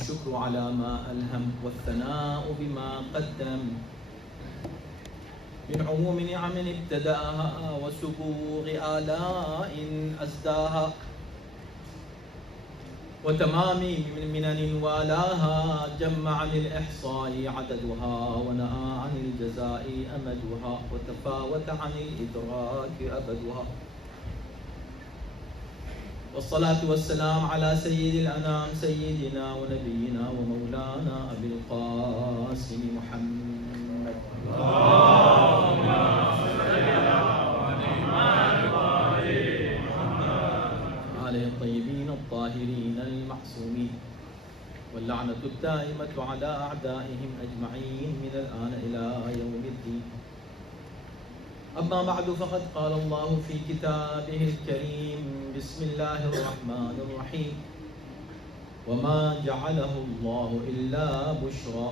الشكر على ما ألهم والثناء بما قدم من عموم نعم ابتدأها وسبوغ آلاء أزداها وتمام من منن والاها جمع عن الإحصاء عددها ونأى عن الجزاء أمدها وتفاوت عن الإدراك أبدها والصلاة والسلام على سيد الأنام سيدنا ونبينا ومولانا أبي القاسم محمد اللهم صل على آله الطيبين الطاهرين المعصومين واللعنة الدائمة على أعدائهم أجمعين من الآن إلى يوم الدين. أما بعد فقد قال الله في كتابه الكريم بسم الله الرحمن الرحيم وما جعله الله إلا بشرى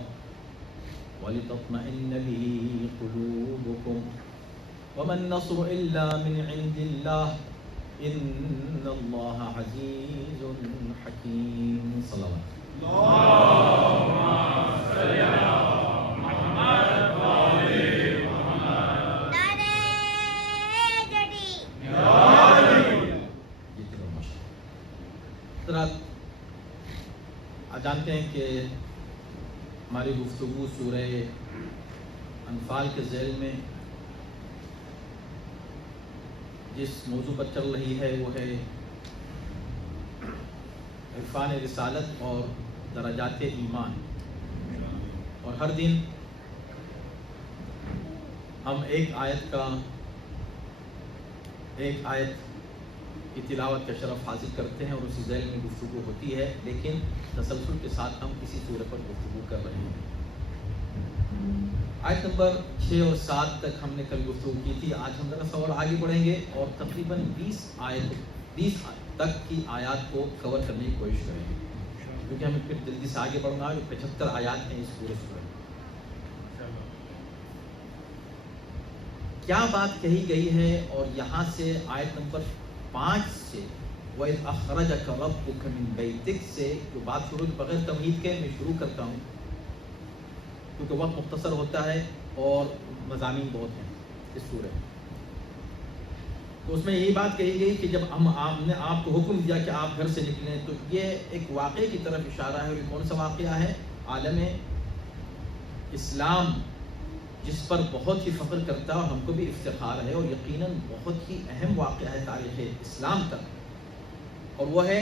ولتطمئن به قلوبكم وما النصر إلا من عند الله إن الله عزيز حكيم. صلوات اللهم صل على محمد وآل محمد. حضرات آپ جانتے ہیں کہ ہماری گفتگو سورہ انفال کے ذیل میں جس موضوع پر چل رہی ہے وہ ہے عرفان رسالت اور درجات ایمان. اور ہر دن ہم ایک آیت کی تلاوت کا شرف حاصل کرتے ہیں اور اسی ذیل میں گفتگو ہوتی ہے، لیکن تسلسل کے ساتھ ہم کسی سورہ پر گفتگو کر رہے ہیں. آیت نمبر 6 اور 7 تک ہم نے کل گفتگو کی تھی. آج ہم ذرا سا اور آگے بڑھیں گے اور تقریباً 20 تک کی آیات کو کور کرنے کی کوشش کریں گے، کیونکہ ہمیں پھر جلدی سے آگے بڑھنا ہے. 75 آیات ہیں اس پورے سورہ میں. کیا بات کہی گئی ہے؟ اور یہاں سے آیت نمبر 5 سے وَإِذْ أَخْرَجَكَ رَبُّكَ مِنْ بَيْتِكَ سے جو بات شروع بغیر تمہید کے میں شروع کرتا ہوں، کیونکہ وقت مختصر ہوتا ہے اور مضامین بہت ہیں اس سورہ میں. تو اس میں یہی بات کہی گئی کہ جب ہم نے آپ کو حکم دیا کہ آپ گھر سے نکلیں، تو یہ ایک واقعے کی طرف اشارہ ہے. اور یہ کون سا واقعہ ہے؟ عالم اسلام جس پر بہت ہی فخر کرتا ہے اور ہم کو بھی افتخار ہے، اور یقیناً بہت ہی اہم واقعہ ہے تاریخ اسلام کا، اور وہ ہے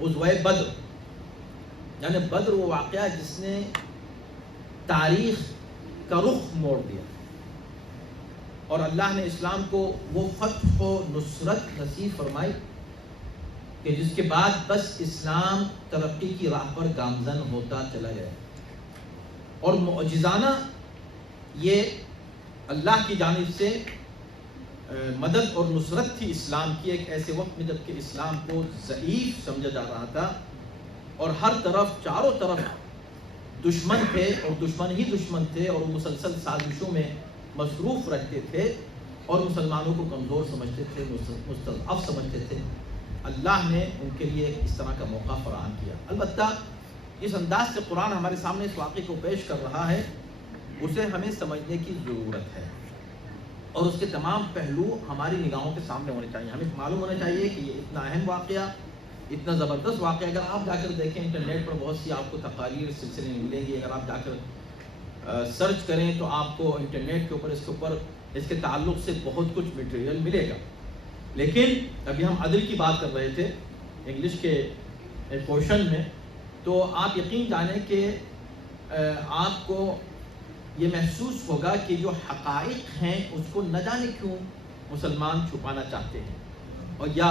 غزوہ بدر. یعنی بدر وہ واقعہ جس نے تاریخ کا رخ موڑ دیا، اور اللہ نے اسلام کو وہ فتح و نصرت نصیب فرمائی کہ جس کے بعد بس اسلام ترقی کی راہ پر گامزن ہوتا چلا گیا. اور معجزانہ یہ اللہ کی جانب سے مدد اور نصرت تھی اسلام کی ایک ایسے وقت میں جب کہ اسلام کو ضعیف سمجھا جا رہا تھا، اور ہر طرف چاروں طرف دشمن تھے، اور دشمن ہی دشمن تھے، اور وہ مسلسل سازشوں میں مصروف رہتے تھے اور مسلمانوں کو کمزور سمجھتے تھے، مستضعف سمجھتے تھے. اللہ نے ان کے لیے اس طرح کا موقع فراہم کیا. البتہ اس انداز سے قرآن ہمارے سامنے اس واقعے کو پیش کر رہا ہے، اسے ہمیں سمجھنے کی ضرورت ہے، اور اس کے تمام پہلو ہماری نگاہوں کے سامنے ہونے چاہیے. ہمیں معلوم ہونا چاہیے کہ یہ اتنا اہم واقعہ، اتنا زبردست واقعہ. اگر آپ جا کر دیکھیں انٹرنیٹ پر بہت سی آپ کو تقاریر اس سلسلے میں ملیں گی. اگر آپ جا کر سرچ کریں تو آپ کو انٹرنیٹ کے اوپر اس کے تعلق سے بہت کچھ مٹیریل ملے گا. لیکن ابھی ہم عدل کی بات کر رہے تھے انگلش کے پورشن میں، تو آپ یقین جانیں کہ آپ کو یہ محسوس ہوگا کہ جو حقائق ہیں اس کو نہ جانے کیوں مسلمان چھپانا چاہتے ہیں، اور یا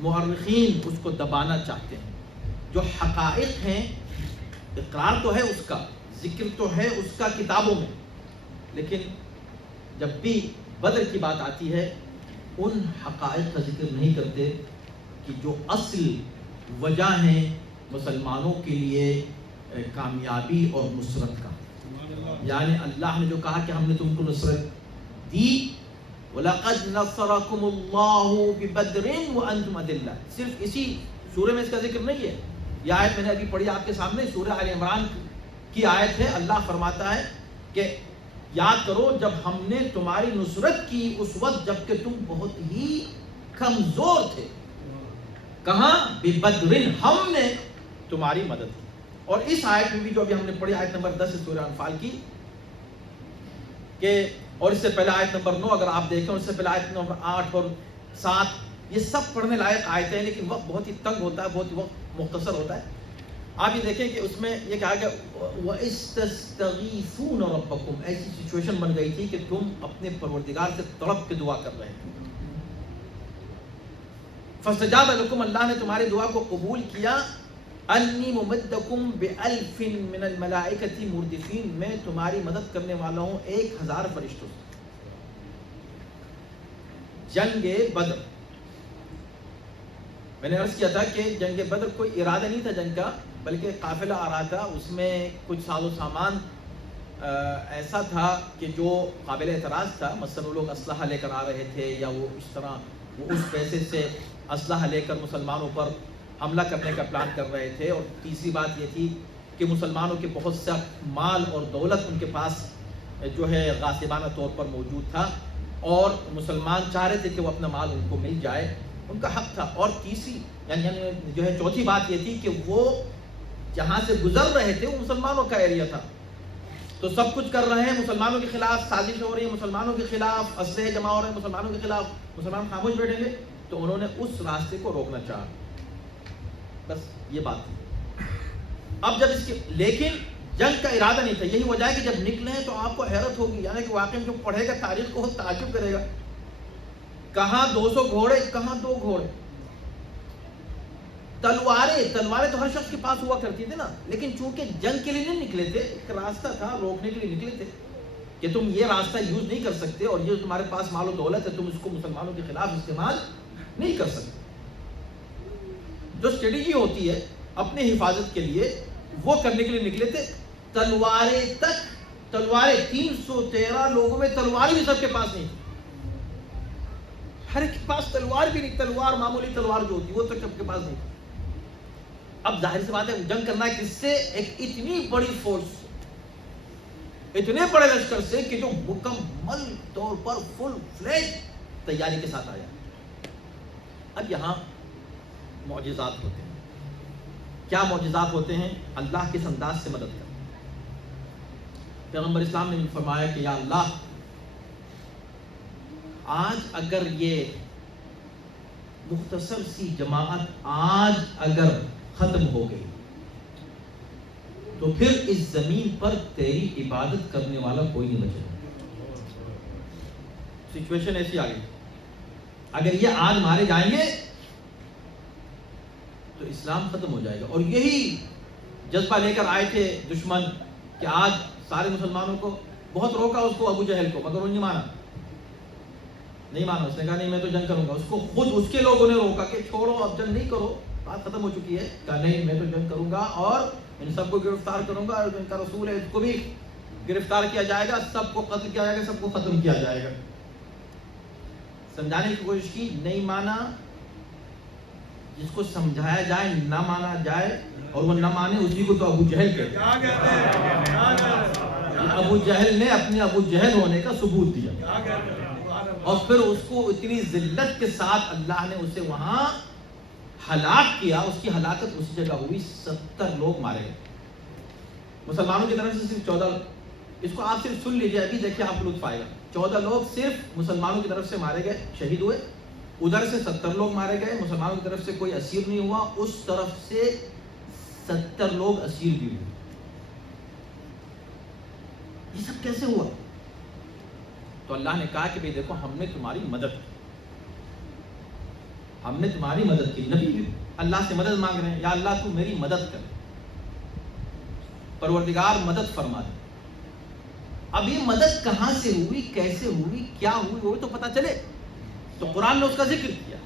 مورخین اس کو دبانا چاہتے ہیں. جو حقائق ہیں اقرار تو ہے اس کا، ذکر تو ہے اس کا کتابوں میں، لیکن جب بھی بدر کی بات آتی ہے ان حقائق کا ذکر نہیں کرتے کہ جو اصل وجہ ہیں مسلمانوں کے لیے کامیابی اور نصرت کا. یعنی اللہ نے جو کہا کہ ہم نے تم کو نصرت دی، وَلَقَدْ نَصَرَكُمُ اللَّهُ بِبَدْرٍ وَأَنْتُمْ أَذِلَّةٌ، صرف اسی سورہ میں اس کا ذکر نہیں ہے، یہ آیت میں نے ابھی پڑھی آپ کے سامنے، سورہ آل عمران کی آیت ہے. اللہ فرماتا ہے کہ یاد کرو جب ہم نے تمہاری نصرت کی اس وقت جب کہ تم بہت ہی کمزور تھے. کہاں؟ بِبَدْرٍ، ہم نے تمہاری مدد کی. اور اس آیت میں بھی جو ابھی ہم نے پڑھی آیت نمبر 10 ہے سورہ انفال کی، کہ اور اس سے پہلے آیت نمبر 9 اگر آپ دیکھیں، اور اس سے پہلے آیت نمبر 8 اور 7، یہ سب پڑھنے لائق آیتیں ہیں لیکن وقت بہت ہی تنگ ہوتا ہے، بہت ہی وقت مختصر ہوتا ہے. آپ یہ دیکھیں کہ اس میں یہ کہا گیا وَإِسْتَسْتَغِيثُونَ رَبَّكُمْ، ایسی سچویشن بن گئی تھی کہ تم اپنے پروردگار سے تڑپ کے دعا کر رہے تھے. فَاسْتَجَابَ لَكُمْ، اللہ نے تمہاری دعا کو قبول کیا. انی ممدکم بألف من الملائکۃ مردفین، میں تمہاری مدد کرنے والا ہوں 1000 فرشتوں سے. جنگ بدر، میں نے عرض کیا تھا کہ جنگ بدر کوئی ارادہ نہیں تھا جنگ کا، بلکہ قافلہ آ رہا تھا. اس میں کچھ ساز و سامان ایسا تھا کہ جو قابل اعتراض تھا. مثلا وہ لوگ اسلحہ لے کر آ رہے تھے، یا وہ اس طرح وہ اس پیسے سے اسلحہ لے کر مسلمانوں پر حملہ کرنے کا پلان کر رہے تھے. اور تیسری بات یہ تھی کہ مسلمانوں کے بہت سا مال اور دولت ان کے پاس جو ہے غاصبانہ طور پر موجود تھا، اور مسلمان چاہ رہے تھے کہ وہ اپنا مال ان کو مل جائے، ان کا حق تھا. اور تیسری یعنی جو ہے چوتھی بات یہ تھی کہ وہ جہاں سے گزر رہے تھے وہ مسلمانوں کا ایریا تھا، تو سب کچھ کر رہے ہیں مسلمانوں کے خلاف، سازش ہو رہی ہے مسلمانوں کے خلاف، اسلحے جمع ہو رہے ہیں مسلمانوں کے خلاف. مسلمان خاموش بیٹھیں گے؟ تو انہوں نے اس راستے کو روکنا چاہا. بس یہ بات تھی. اب جب اس کے لیکن جنگ کا ارادہ نہیں تھا. یہی وجہ ہے کہ جب نکلے ہیں تو آپ کو حیرت ہوگی، یعنی کہ واقعی جو پڑھے گا تاریخ کو تعجب کرے گا. کہاں 200 گھوڑے، کہاں 2 گھوڑے. تلواریں تو ہر شخص کے پاس ہوا کرتی تھی نا، لیکن چونکہ جنگ کے لیے نہیں نکلے تھے، ایک راستہ تھا روکنے کے لیے نکلے تھے کہ تم یہ راستہ یوز نہیں کر سکتے، اور یہ تمہارے پاس مال و دولت ہے تم اس کو مسلمانوں کے خلاف استعمال نہیں کر سکتے. جو اسٹریٹجی ہوتی ہے اپنے حفاظت کے لیے وہ کرنے کے لیے نکلے تھے. تلواریں 313 لوگوں میں تلوار بھی سب کے پاس نہیں تھی. ہر ایک کے پاس تلوار بھی نہیں، تلوار معمولی تلوار جو ہوتی وہ تو سب کے پاس نہیں تھی. اب ظاہر سی بات ہے جنگ کرنا ہے کس سے؟ ایک اتنی بڑی فورس، اتنے بڑے لشکر سے کہ جو مکمل طور پر فل فلیج تیاری کے ساتھ آیا. اب یہاں معجزات ہوتے ہیں. کیا معجزات ہوتے ہیں؟ اللہ کس انداز سے مدد کرتا. پیغمبر اسلام نے فرمایا کہ یا اللہ، آج اگر یہ مختصر سی جماعت آج اگر ختم ہو گئی تو پھر اس زمین پر تیری عبادت کرنے والا کوئی نہیں بچے. سچویشن ایسی آ گئی، اگر یہ آج مارے جائیں گے تو اسلام ختم ہو جائے گا. اور یہی جذبہ لے کر آئے تھے دشمن کہ آج سارے مسلمانوں کو، بہت روکا اس کو ابو جہل کو، مگر وہ نہیں مانا. اس نے کہا نہیں میں تو جنگ کروں گا. اس کو خود اس کے لوگوں نے روکا کہ چھوڑو اب جنگ نہیں کرو، بات ختم ہو چکی ہے. کہا نہیں میں تو جنگ کروں گا اور ان سب کو گرفتار کروں گا، اور ان کا رسول ہے اس کو بھی گرفتار کیا جائے گا، سب کو قتل کیا جائے گا، سب کو ختم کیا جائے گا. سمجھانے کی کوشش کی، نہیں مانا. جس کو سمجھایا جائے نہ مانا جائے اور وہ نہ مانے، اسی کو تو ابو جہل کہتے ہیں. ابو جہل نے اپنے ابو جہل ہونے کا ثبوت دیا، اور پھر اس کو اتنی ذلت کے ساتھ اللہ نے اسے وہاں ہلاک کیا. اس کی ہلاکت اسی جگہ ہوئی. 70 لوگ مارے گئے مسلمانوں کی طرف سے، صرف 14. اس کو آپ صرف سن لیجئے، ابھی دیکھیں آپ لطف آئے گا. 14 لوگ صرف مسلمانوں کی طرف سے مارے گئے، شہید ہوئے. ادھر سے 70 لوگ مارے گئے، مسلمانوں کی طرف سے کوئی اسیر نہیں ہوا. اس طرف سے 70 لوگ اسیر بھی ہوئے. یہ سب کیسے ہوا؟ تو اللہ نے کہا کہ بھئی دیکھو ہم نے تمہاری مدد کی، ہم نے تمہاری مدد کی. نبی بھی اللہ سے مدد مانگ رہے ہیں، یا اللہ تو میری مدد کر، پروردگار مدد فرما دے. اب یہ مدد کہاں سے ہوئی، کیسے ہوئی، کیا ہوئی، وہ تو پتہ چلے. تو قرآن نے اس کا ذکر کیا.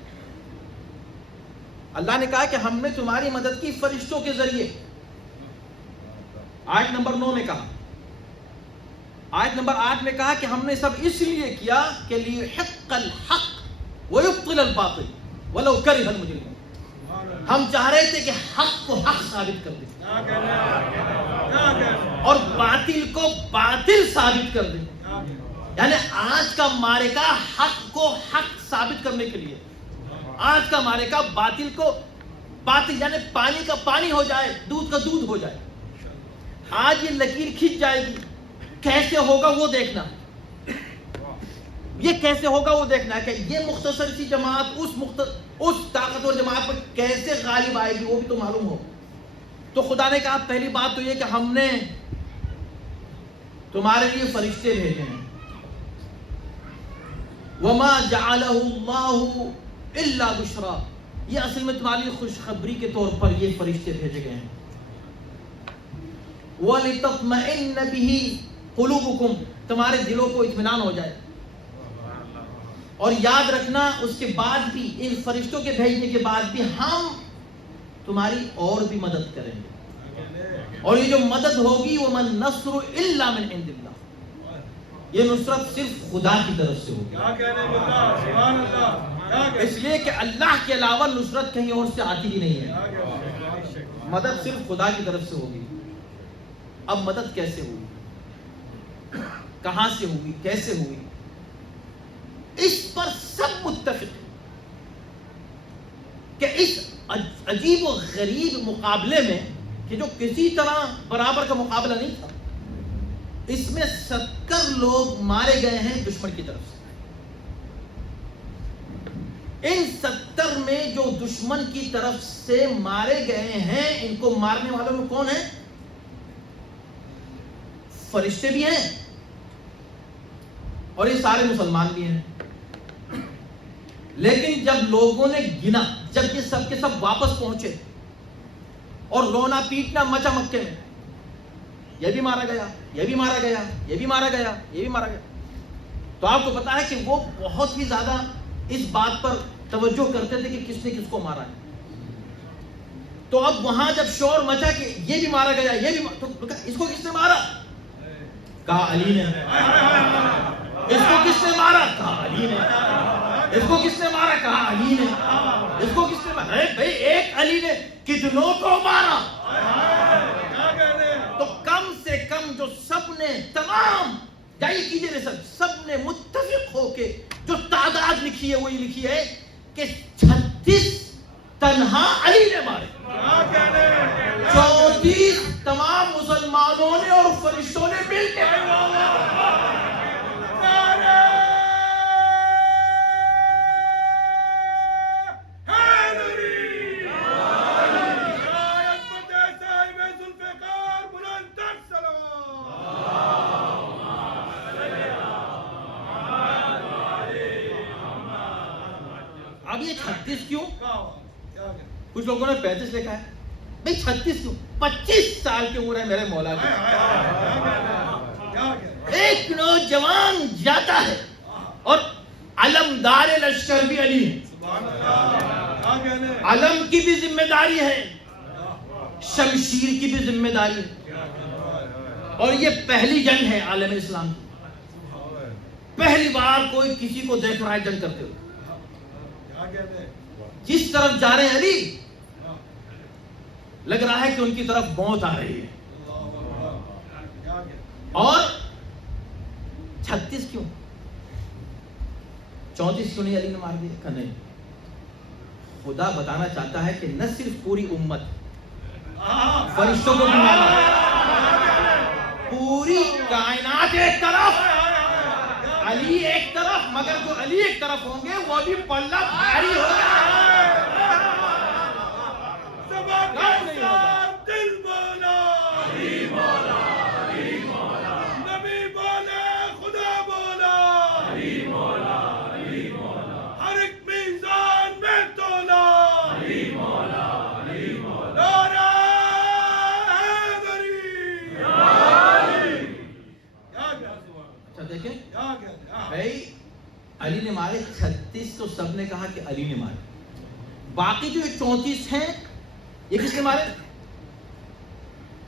اللہ نے کہا کہ ہم نے تمہاری مدد کی فرشتوں کے ذریعے. آیت نمبر 9 میں کہا. آیت نمبر 8 میں کہا کہ ہم نے سب اس لیے کیا کہ لیحق الحق ویبطل الباطل ولو کرہ المجرمون. ہم چاہ رہے تھے کہ حق کو حق ثابت کر دیں اور باطل کو باطل ثابت کر دیں. یعنی آج کا معرکہ حق کو حق ثابت کرنے کے لیے, آج کا معرکہ باطل کو باطل, یعنی پانی کا پانی ہو جائے, دودھ کا دودھ ہو جائے. آج یہ لکیر کھنچ جائے گی, کیسے ہوگا وہ دیکھنا, یہ کیسے ہوگا وہ دیکھنا ہے کہ یہ مختصر سی جماعت اس طاقتور جماعت پر کیسے غالب آئے گی, وہ بھی تو معلوم ہو. تو خدا نے کہا پہلی بات تو یہ کہ ہم نے تمہارے لیے فرشتے بھیجے ہیں. وما جعلہ اللہ الا بشرا, یہ اصل میں تمہاری خوشخبری کے طور پر یہ فرشتے بھیجے گئے ہیں. وَلِتَطْمَئِنَّ بِهِ قُلُوبُكُمْ, تمہارے دلوں کو اطمینان ہو جائے. اور یاد رکھنا اس کے بعد بھی, ان فرشتوں کے بھیجنے کے بعد بھی ہم تمہاری اور بھی مدد کریں گے. اور یہ جو مدد ہوگی وَمَن نَصْرُ إِلَّا مِنْ عِنْدِ اللَّهِ, یہ نصرت صرف خدا کی طرف سے ہوگی. اس لیے کہ اللہ کے علاوہ نصرت کہیں اور سے آتی ہی نہیں ہے, مدد صرف خدا کی طرف سے ہوگی. اب مدد کیسے ہوئی, کہاں سے ہوئی, کیسے ہوئی, اس پر سب متفق کہ اس عجیب و غریب مقابلے میں, کہ جو کسی طرح برابر کا مقابلہ نہیں تھا, اس میں 70 لوگ مارے گئے ہیں دشمن کی طرف سے. ان 70 میں جو دشمن کی طرف سے مارے گئے ہیں, ان کو مارنے والوں میں کون ہیں؟ فرشتے بھی ہیں اور یہ سارے مسلمان بھی ہیں. لیکن جب لوگوں نے گنا, جب یہ سب کے سب واپس پہنچے اور رونا پیٹنا مچا مکے میں, یہ بھی مارا گیا, یہ بھی مارا گیا, یہ بھی مارا گیا, یہ بھی مارا گیا, تو آپ کو پتا ہے کہ وہ بہت ہی زیادہ اس بات پر توجہ کرتے تھے کہ کس نے کس کو مارا ہے. تو اب وہاں جب شور مچا کہ یہ بھی مارا گیا, یہ بھی تو اس کو کس نے مارا؟ کہا علی نے. اس کو کس نے مارا؟ کہا علی نے. اس کو کس نے مارا؟ کہا علی نے. اس کو کس نے مارا؟ بھائی ایک علی نے کتنوں کو مارا. تو کم سے کم جو سب نے, تمام جائیے کیجئے ریسرچ, سب نے متفق ہو کے جو تعداد لکھی ہے وہی لکھی ہے کہ 36 تنہا علی نے مارے, 34 تمام مسلمانوں نے اور فرشتوں نے مل کے. اب یہ 36 کیوں؟ کچھ لوگوں نے 35 لکھا ہے. بھئی 36 کیوں؟ 25 سال کی عمر ہے میرے مولا کی. ایک نوجوان جاتا ہے اور علمدار لشکر بھی علی ہے. علم کی بھی ذمہ داری ہے, شمشیر کی بھی ذمہ داری ہے. اور یہ پہلی جنگ ہے عالم اسلام کی, پہلی بار کوئی کسی کو دیکھ رہا ہے جنگ کرتے ہوئے. جس طرف جا رہے ہیں علی, لگ رہا ہے کہ ان کی طرف موت آ رہی ہے. اور 36 کیوں, 34 کیوں نہیں علی نے مار دیا؟ کہ نہیں, خدا بتانا چاہتا ہے کہ نہ صرف پوری امت, فرشتوں کو بھی مارا, پوری کائنات ایک طرف, علی ایک طرف, مگر جو علی ایک طرف ہوں گے وہ بھی پلہ بھاری ہوگا. بھائی علی نے مارے 36 تو سب نے کہا کہ علی نے مارے. باقی جو 34 ہیں یہ کس نے مارے؟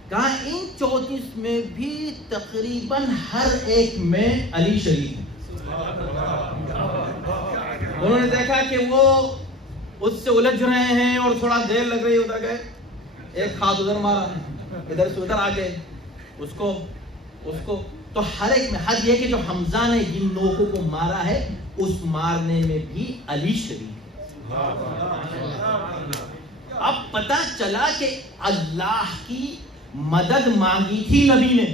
کہا ان 34 میں بھی تقریباً ہر ایک میں علی شریک ہے. انہوں نے دیکھا کہ وہ اس سے الجھ رہے ہیں اور تھوڑا دیر لگ رہی، ادھر گئے، ایک ہاتھ ادھر مارا، ادھر سے ادھر آ گئے، اس کو تو ہر ایک میں حد یہ کہ جو حمزہ نے جن لوگوں کو مارا ہے اس مارنے میں بھی علی شریک ہے۔ اب پتہ چلا کہ اللہ کی مدد مانگی تھی نبی نے،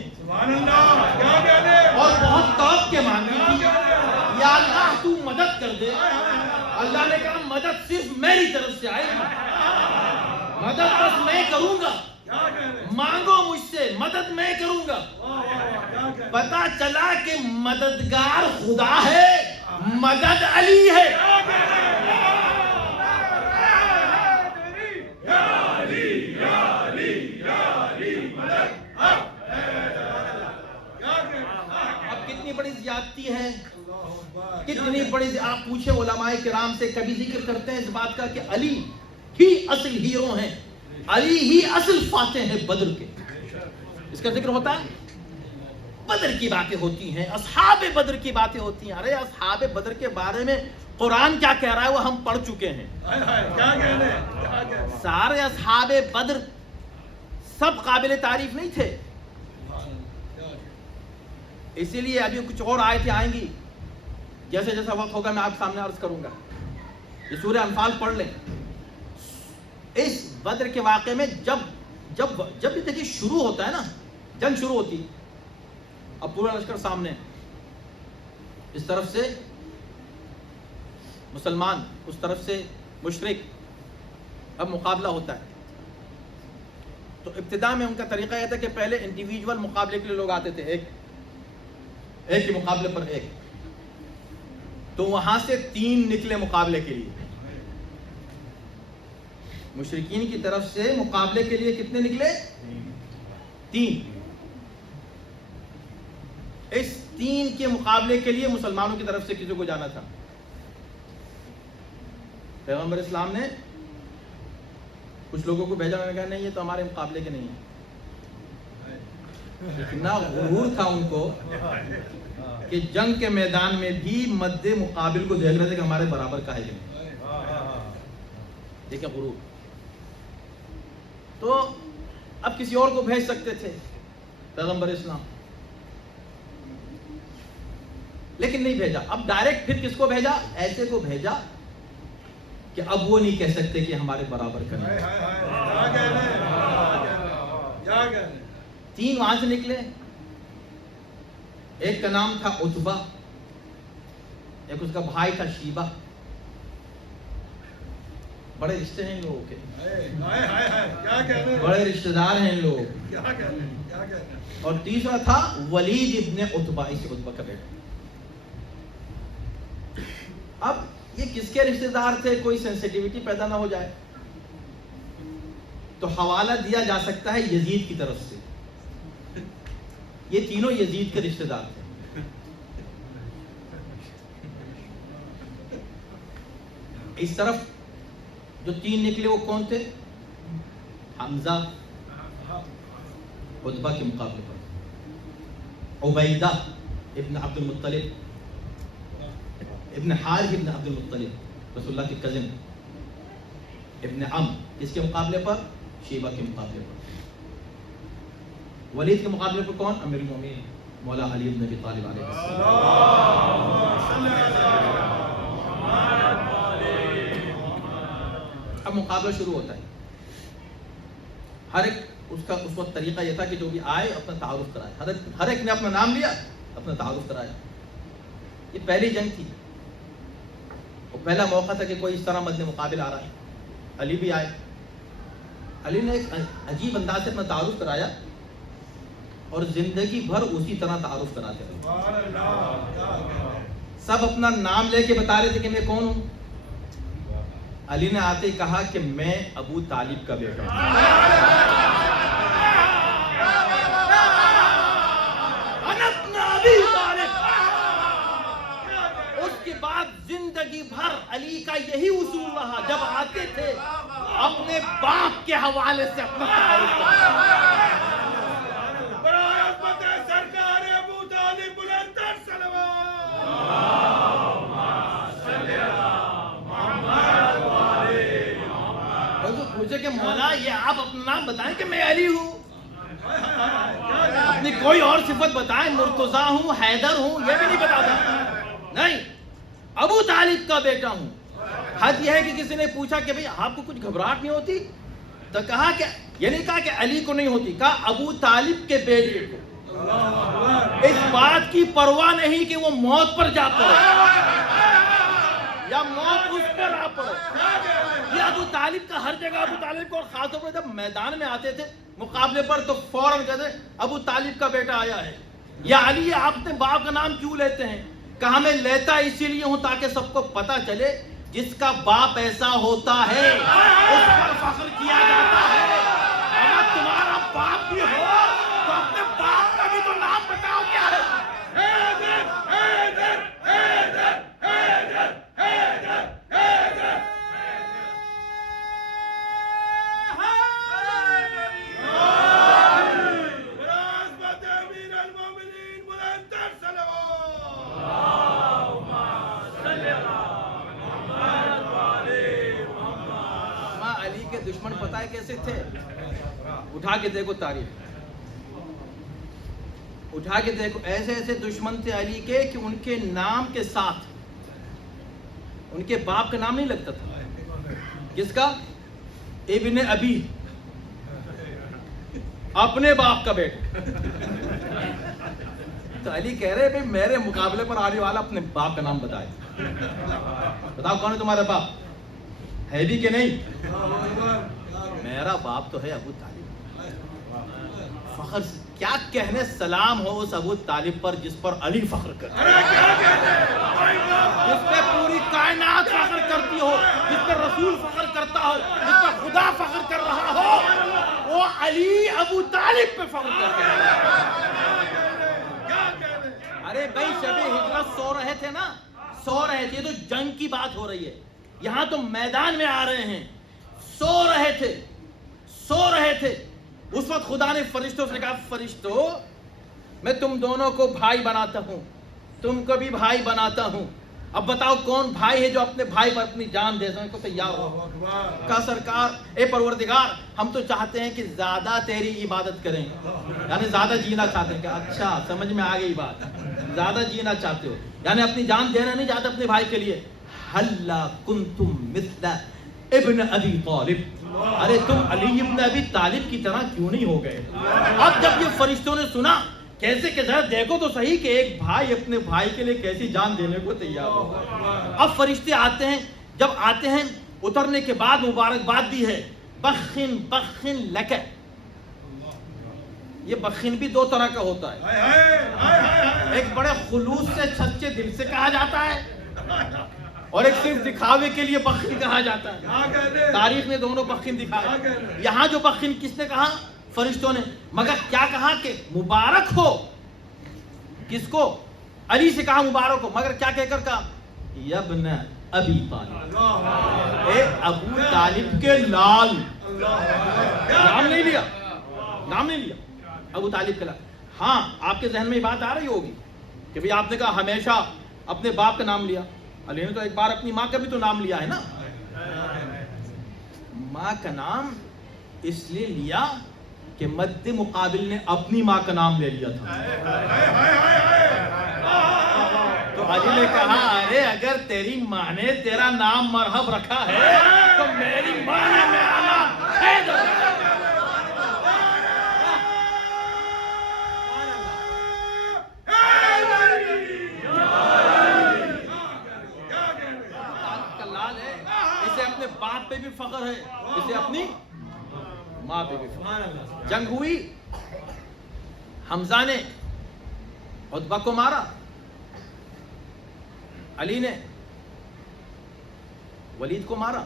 اور بہت توق کے مانگی تھی، یا اللہ تو مدد کر دے۔ اللہ نے کہا مدد صرف میری طرف سے آئے گی، مدد بس میں کروں گا، مانگو مجھ سے، مدد میں کروں گا۔ پتا چلا کہ مددگار خدا ہے، مدد علی ہے۔ اب کتنی بڑی زیادتی ہے، کتنی بڑی، آپ پوچھیں علماء کرام سے، کبھی ذکر کرتے ہیں اس بات کا کہ علی ہی اصل ہیرو ہیں، علی ہی اصل فاتح ہیں بدر کے، اس کا ذکر ہوتا ہے، بدر کی باتیں ہوتی ہیں، اصحاب بدر کی باتیں ہوتی ہیں۔ ارے اصحاب بدر کے بارے میں قرآن کیا کہہ رہا ہے وہ ہم پڑھ چکے ہیں۔ سارے اصحاب بدر سب قابل تعریف نہیں تھے، اسی لیے ابھی کچھ اور آیتیں آئیں گی، جیسے جیسا وقت ہوگا میں آپ سامنے عرض کروں گا۔ یہ سورہ انفال پڑھ لیں۔ اس بدر کے واقعے میں جب بھی دیکھیے شروع ہوتا ہے نا، جنگ شروع ہوتی، اب پورا لشکر سامنے، اس طرف سے مسلمان، اس طرف سے مشرک، اب مقابلہ ہوتا ہے۔ تو ابتدا میں ان کا طریقہ یہ تھا کہ پہلے انڈیویجول مقابلے کے لیے لوگ آتے تھے، ایک کے مقابلے پر ایک، تو وہاں سے 3 نکلے مقابلے کے لیے، مشرکین کی طرف سے مقابلے کے لیے کتنے نکلے؟ 3۔ اس 3 کے مقابلے کے لیے مسلمانوں کی طرف سے کسی کو جانا تھا۔ پیغمبر اسلام نے کچھ لوگوں کو بھیجا، انہوں نے کہا نہیں یہ تو ہمارے مقابلے کے نہیں ہیں۔ اتنا غرور تھا ان کو کہ جنگ کے میدان میں بھی مد مقابل کو دیکھ رہے تھے کہ ہمارے برابر کا ہے کہ نہیں۔ دیکھیں غرور۔ تو اب کسی اور کو بھیج سکتے تھے پیغمبر اسلام، لیکن نہیں بھیجا۔ اب ڈائریکٹ پھر کس کو بھیجا؟ ایسے کو بھیجا کہ اب وہ نہیں کہہ سکتے کہ ہمارے برابر کا نہیں۔ 3 وہاں سے نکلے، ایک کا نام تھا عتبہ، ایک اس کا بھائی تھا شیبہ، بڑے رشتے ہیں ان لوگوں کے، بڑے رشتہ دار ہیں ان لوگ۔ اور تیسرا تھا ولید ابن عتبہ، اس عتبہ کا بیٹا۔ اب یہ کس کے رشتہ دار تھے، کوئی سینسیٹیوٹی پیدا نہ ہو جائے تو حوالہ دیا جا سکتا ہے یزید کی طرف سے۔ یہ تینوں یزید کے رشتہ دار تھے۔ اس طرف جو 3 نکلے وہ کون تھے؟ حمزہ عتبہ کے مقابلے پر، عبیدہ ابن عبد المطلب، ابن حارث ابن عبد المطلب رسول اللہ کے کزن، ابن عم، کس کے مقابلے پر؟ شیبہ کے مقابلے پر۔ ولید کے مقابلے پر کون؟ امیر المومنین مولا علی بن ابی طالب علیہ السلام۔ اب مقابلہ شروع ہوتا ہے۔ ہر ایک اس وقت طریقہ یہ تھا کہ جو بھی آئے اپنا تعارف کرائے، ہر ایک نے اپنا نام لیا، اپنا تعارف کرایا۔ یہ پہلی جنگ تھی، اور پہلا موقع تھا کہ کوئی اس طرح مد مقابل آ رہا ہے۔ علی بھی آئے، علی نے ایک عجیب انداز سے اپنا تعارف کرایا، اور زندگی بھر اسی طرح تعارف کراتے رہے۔ سب اپنا نام لے کے بتا رہے تھے کہ میں کون ہوں۔ علی نے آتے ہی کہا کہ میں ابو طالب کا بیٹا ہوں۔ اس کے بعد زندگی بھر علی کا یہی اصول رہا، جب آتے تھے اپنے باپ کے حوالے سے اپنا تعارف کرتے۔ مولا یہ آپ اپنا نام بتائیں کہ میں علی ہوں، اپنی کوئی اور صفت بتائیں، مرتضیٰ ہوں، حیدر ہوں، یہ بھی نہیں بتاتا. نہیں، ابو طالب کا بیٹا ہوں. حد یہ ہے کہ کسی نے پوچھا کہ بھئی آپ کو کچھ گھبراہٹ نہیں ہوتی؟ تو کہا کہ یہ نہیں کہا کہ علی کو نہیں ہوتی، کہا ابو طالب کے بیٹے کو. اس بات کی پرواہ نہیں کہ وہ موت پر جا پڑے یا موت اس پر آ پڑے. یہ ابو طالب کا ہر جگہ ابو طالب کو، اور خاص طور پر جب میدان میں آتے تھے مقابلے پر تو فوراً کہتے ابو طالب کا بیٹا آیا ہے. یا علی آپ اپنے باپ کا نام کیوں لیتے ہیں؟ کہا میں لیتا اسی لیے ہوں تاکہ سب کو پتا چلے جس کا باپ ایسا ہوتا ہے اس پر فخر کیا جاتا ہے. اگر تمہارا باپ بھی ہو تو اپنے باپ کا بھی تو نام بتاؤ کیا ہے. دشمن پتہ ہے کیسے تھے؟ اٹھا کے دیکھو تاریخ، اٹھا کے دیکھو. ایسے ایسے دشمن تھے علی کے کہ ان کے نام کے ساتھ ان کے باپ کا نام نہیں لگتا تھا. کس کا؟ ابن ابی، اپنے باپ کا بیٹا. تو علی کہہ رہے بھئی میرے مقابلے پر آنے والا اپنے باپ کا نام بتائے. بتاؤ کون ہے تمہارا باپ؟ ہے بھی کہ نہیں؟ میرا باپ تو ہے ابو طالب. فخر کیا کہنے سلام ہو اس ابو طالب پر جس پر علی فخر کرتا ہے، جس پہ پوری کائنات فخر کرتی ہو، جس پہ رسول فخر کرتا ہو، جس پہ خدا فخر کر رہا ہو، وہ علی ابو طالب پہ فخر کرتا ہے. ارے بھائی شب ہجرت سو رہے تھے نا، سو رہے تھے. تو جنگ کی بات ہو رہی ہے، یہاں تو میدان میں آ رہے ہیں. سو رہے تھے، سو رہے تھے. اس وقت خدا نے فرشتوں سے کہا فرشتوں میں تم دونوں کو بھائی بناتا ہوں، تم کو بھی بھائی بناتا ہوں. اب بتاؤ کون بھائی ہے جو اپنے بھائی پر اپنی جان دے دینے کو تیار ہو؟ کہا سرکار اے پروردگار ہم تو چاہتے ہیں کہ زیادہ تیری عبادت کریں، یعنی زیادہ جینا چاہتے ہیں. کہ اچھا سمجھ میں آ گئی بات، زیادہ جینا چاہتے ہو یعنی اپنی جان دینا نہیں چاہتے اپنے بھائی کے لیے. حَلَّا كُنْتُمْ مِثْلَ ابن ابی طالب، ارے تم علی ابن ابی طالب کی طرح کیوں نہیں ہو گئے؟ اب جب یہ فرشتوں نے سنا کیسے کہ ذرا دیکھو تو صحیح کہ ایک بھائی اپنے بھائی کے لیے کیسی جان دینے کو تیار ہو. اب فرشتے آتے ہیں، جب آتے ہیں اترنے کے بعد مبارکباد بھی ہے. بخن بخن لک، یہ بخن بھی دو طرح کا ہوتا ہے. ایک بڑے خلوص سے سچے دل سے کہا جاتا ہے، اور ایک صرف دکھاوے کے لیے بخن کہا جاتا ہے. تاریخ نے دونوں بخن دکھایا. یہاں جو بخن کس نے کہا؟ فرشتوں نے. مگر کیا کہا کہ مبارک ہو. کس کو؟ علی سے کہا مبارک ہو. مگر کیا کہہ کر کہا؟ یبن ابی طالب، اے ابو طالب کے لال. نام نہیں لیا، نام نہیں لیا، ابو طالب کے لال. ہاں آپ کے ذہن میں یہ بات آ رہی ہوگی کہ بھئی آپ نے کہا ہمیشہ اپنے باپ کا نام لیا. علی نے تو ایک بار اپنی ماں کا بھی تو نام لیا ہے نا. ماں کا نام اس لیے لیا کہ مد مقابل نے اپنی ماں کا نام لے لیا تھا. تو علی نے کہا ارے اگر تیری ماں نے تیرا نام مرحب رکھا ہے تو میری ماں نے میرا نام حیدر رکھا. باپ پہ بھی فخر ہے، اسے اپنی ماں پہ بھی فخر. جنگ ہوئی، حمزہ نے عتبہ کو مارا، علی نے ولید کو مارا،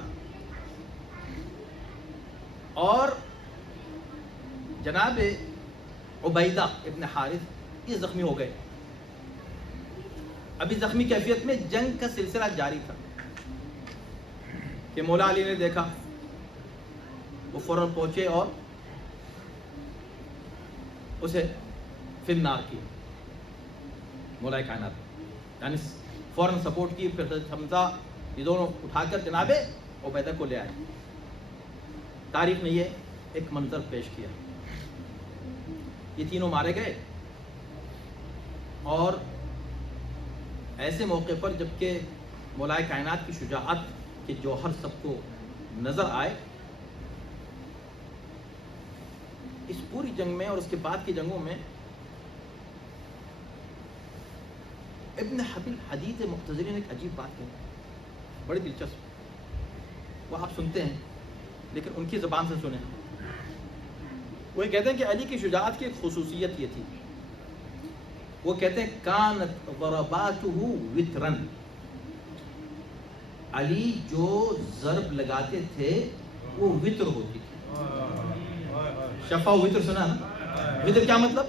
اور جناب عبیدہ ابن حارث یہ زخمی ہو گئے. ابھی زخمی کیفیت میں جنگ کا سلسلہ جاری تھا کہ مولا علی نے دیکھا، وہ فوراً پہنچے اور اسے پھر نار کی. مولا کائنات یعنی فوراً سپورٹ کی. پھر حمزہ یہ دونوں اٹھا کر جناب عبیدہ کو لے آئے. تاریخ نے یہ ایک منظر پیش کیا، یہ تینوں مارے گئے، اور ایسے موقع پر جبکہ مولائے کائنات کی شجاعت کے جوہر سب کو نظر آئے، اس پوری جنگ میں اور اس کے بعد کی جنگوں میں ابن حبیل حدید مختصری نے ایک عجیب بات کہی، بڑی دلچسپ، وہ آپ سنتے ہیں لیکن ان کی زبان سے سنیں۔ وہ یہ کہتے ہیں کہ علی کی شجاعت کی ایک خصوصیت یہ تھی، وہ کہتے ہیں کانت ضرباتہ وترن، علی جو ضرب لگاتے تھے وہ وتر ہوتی تھی۔ شفا و وتر سنا نا؟ وتر کیا مطلب؟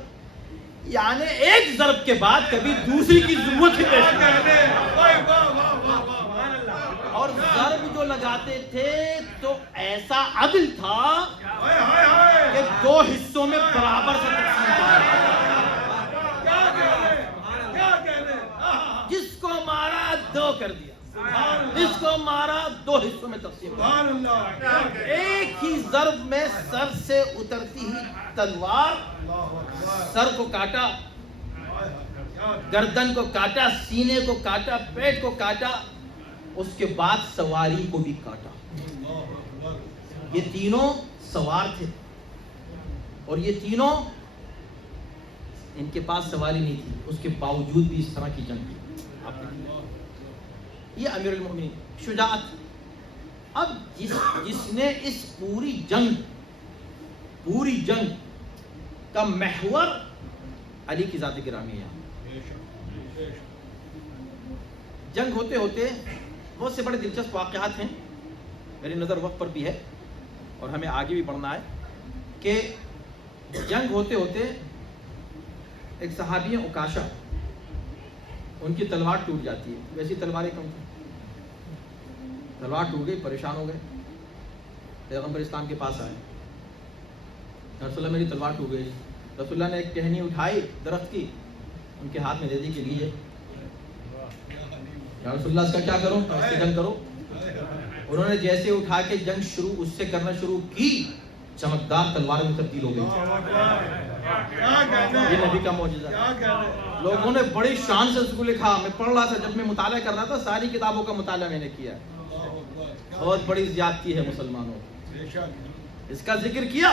یعنی ایک ضرب کے بعد کبھی دوسری کی ضرورت ہی پیش نہیں، اور ضرب جو لگاتے تھے تو ایسا عدل تھا کہ دو حصوں میں برابر سے تقسیم کیا، جس کو مارا دو کر دیا، جس کو مارا دو حصوں میں تقسیم کیا۔ ایک ہی ضرب میں سر سے اترتی ہی تلوار سر کو کاٹا، گردن کو کاٹا، سینے کو کاٹا، پیٹ کو کاٹا، اس کے بعد سواری کو بھی کاٹا۔ یہ تینوں سوار تھے اور یہ تینوں، ان کے پاس سواری نہیں تھی، اس کے باوجود بھی اس طرح کی جنگ کی۔ یہ امیر المومنین شجاعت۔ اب جس نے اس پوری جنگ کا محور علی کی ذات گرامی ہے۔ جنگ ہوتے ہوتے بہت سے بڑے دلچسپ واقعات ہیں، میری نظر وقت پر بھی ہے اور ہمیں آگے بھی بڑھنا ہے، کہ جنگ ہوتے ہوتے ایک صحابی ہیں عکاشہ، ان کی تلوار ٹوٹ جاتی ہے، ویسی تلواریں کم تھیں، تلوار ٹوٹ گئی، پریشان ہو گئے، پیغمبر اسلام کے پاس آئے، رسول اللہ میری تلوار ٹوٹ گئی۔ رسول اللہ نے ایک ٹہنی اٹھائی درخت کی، ان کے ہاتھ میں دے دی کہ لیجیے، یا رسول اللہ اس کا کیا کروں، اس سے جنگ کرو۔ انہوں نے جیسے اٹھا کے جنگ اس سے کرنا شروع کی، چمکدار تلوار میں تبدیل ہو گئی۔ یہ نبی کا معجزہ ہے۔ لوگوں نے بڑی شان سے اس کو لکھا، میں پڑھ رہا تھا جب میں مطالعہ کر رہا تھا، ساری کتابوں کا مطالعہ میں نے کیا، بہت بڑی زیادتی ہے مسلمانوں، اس کا ذکر کیا۔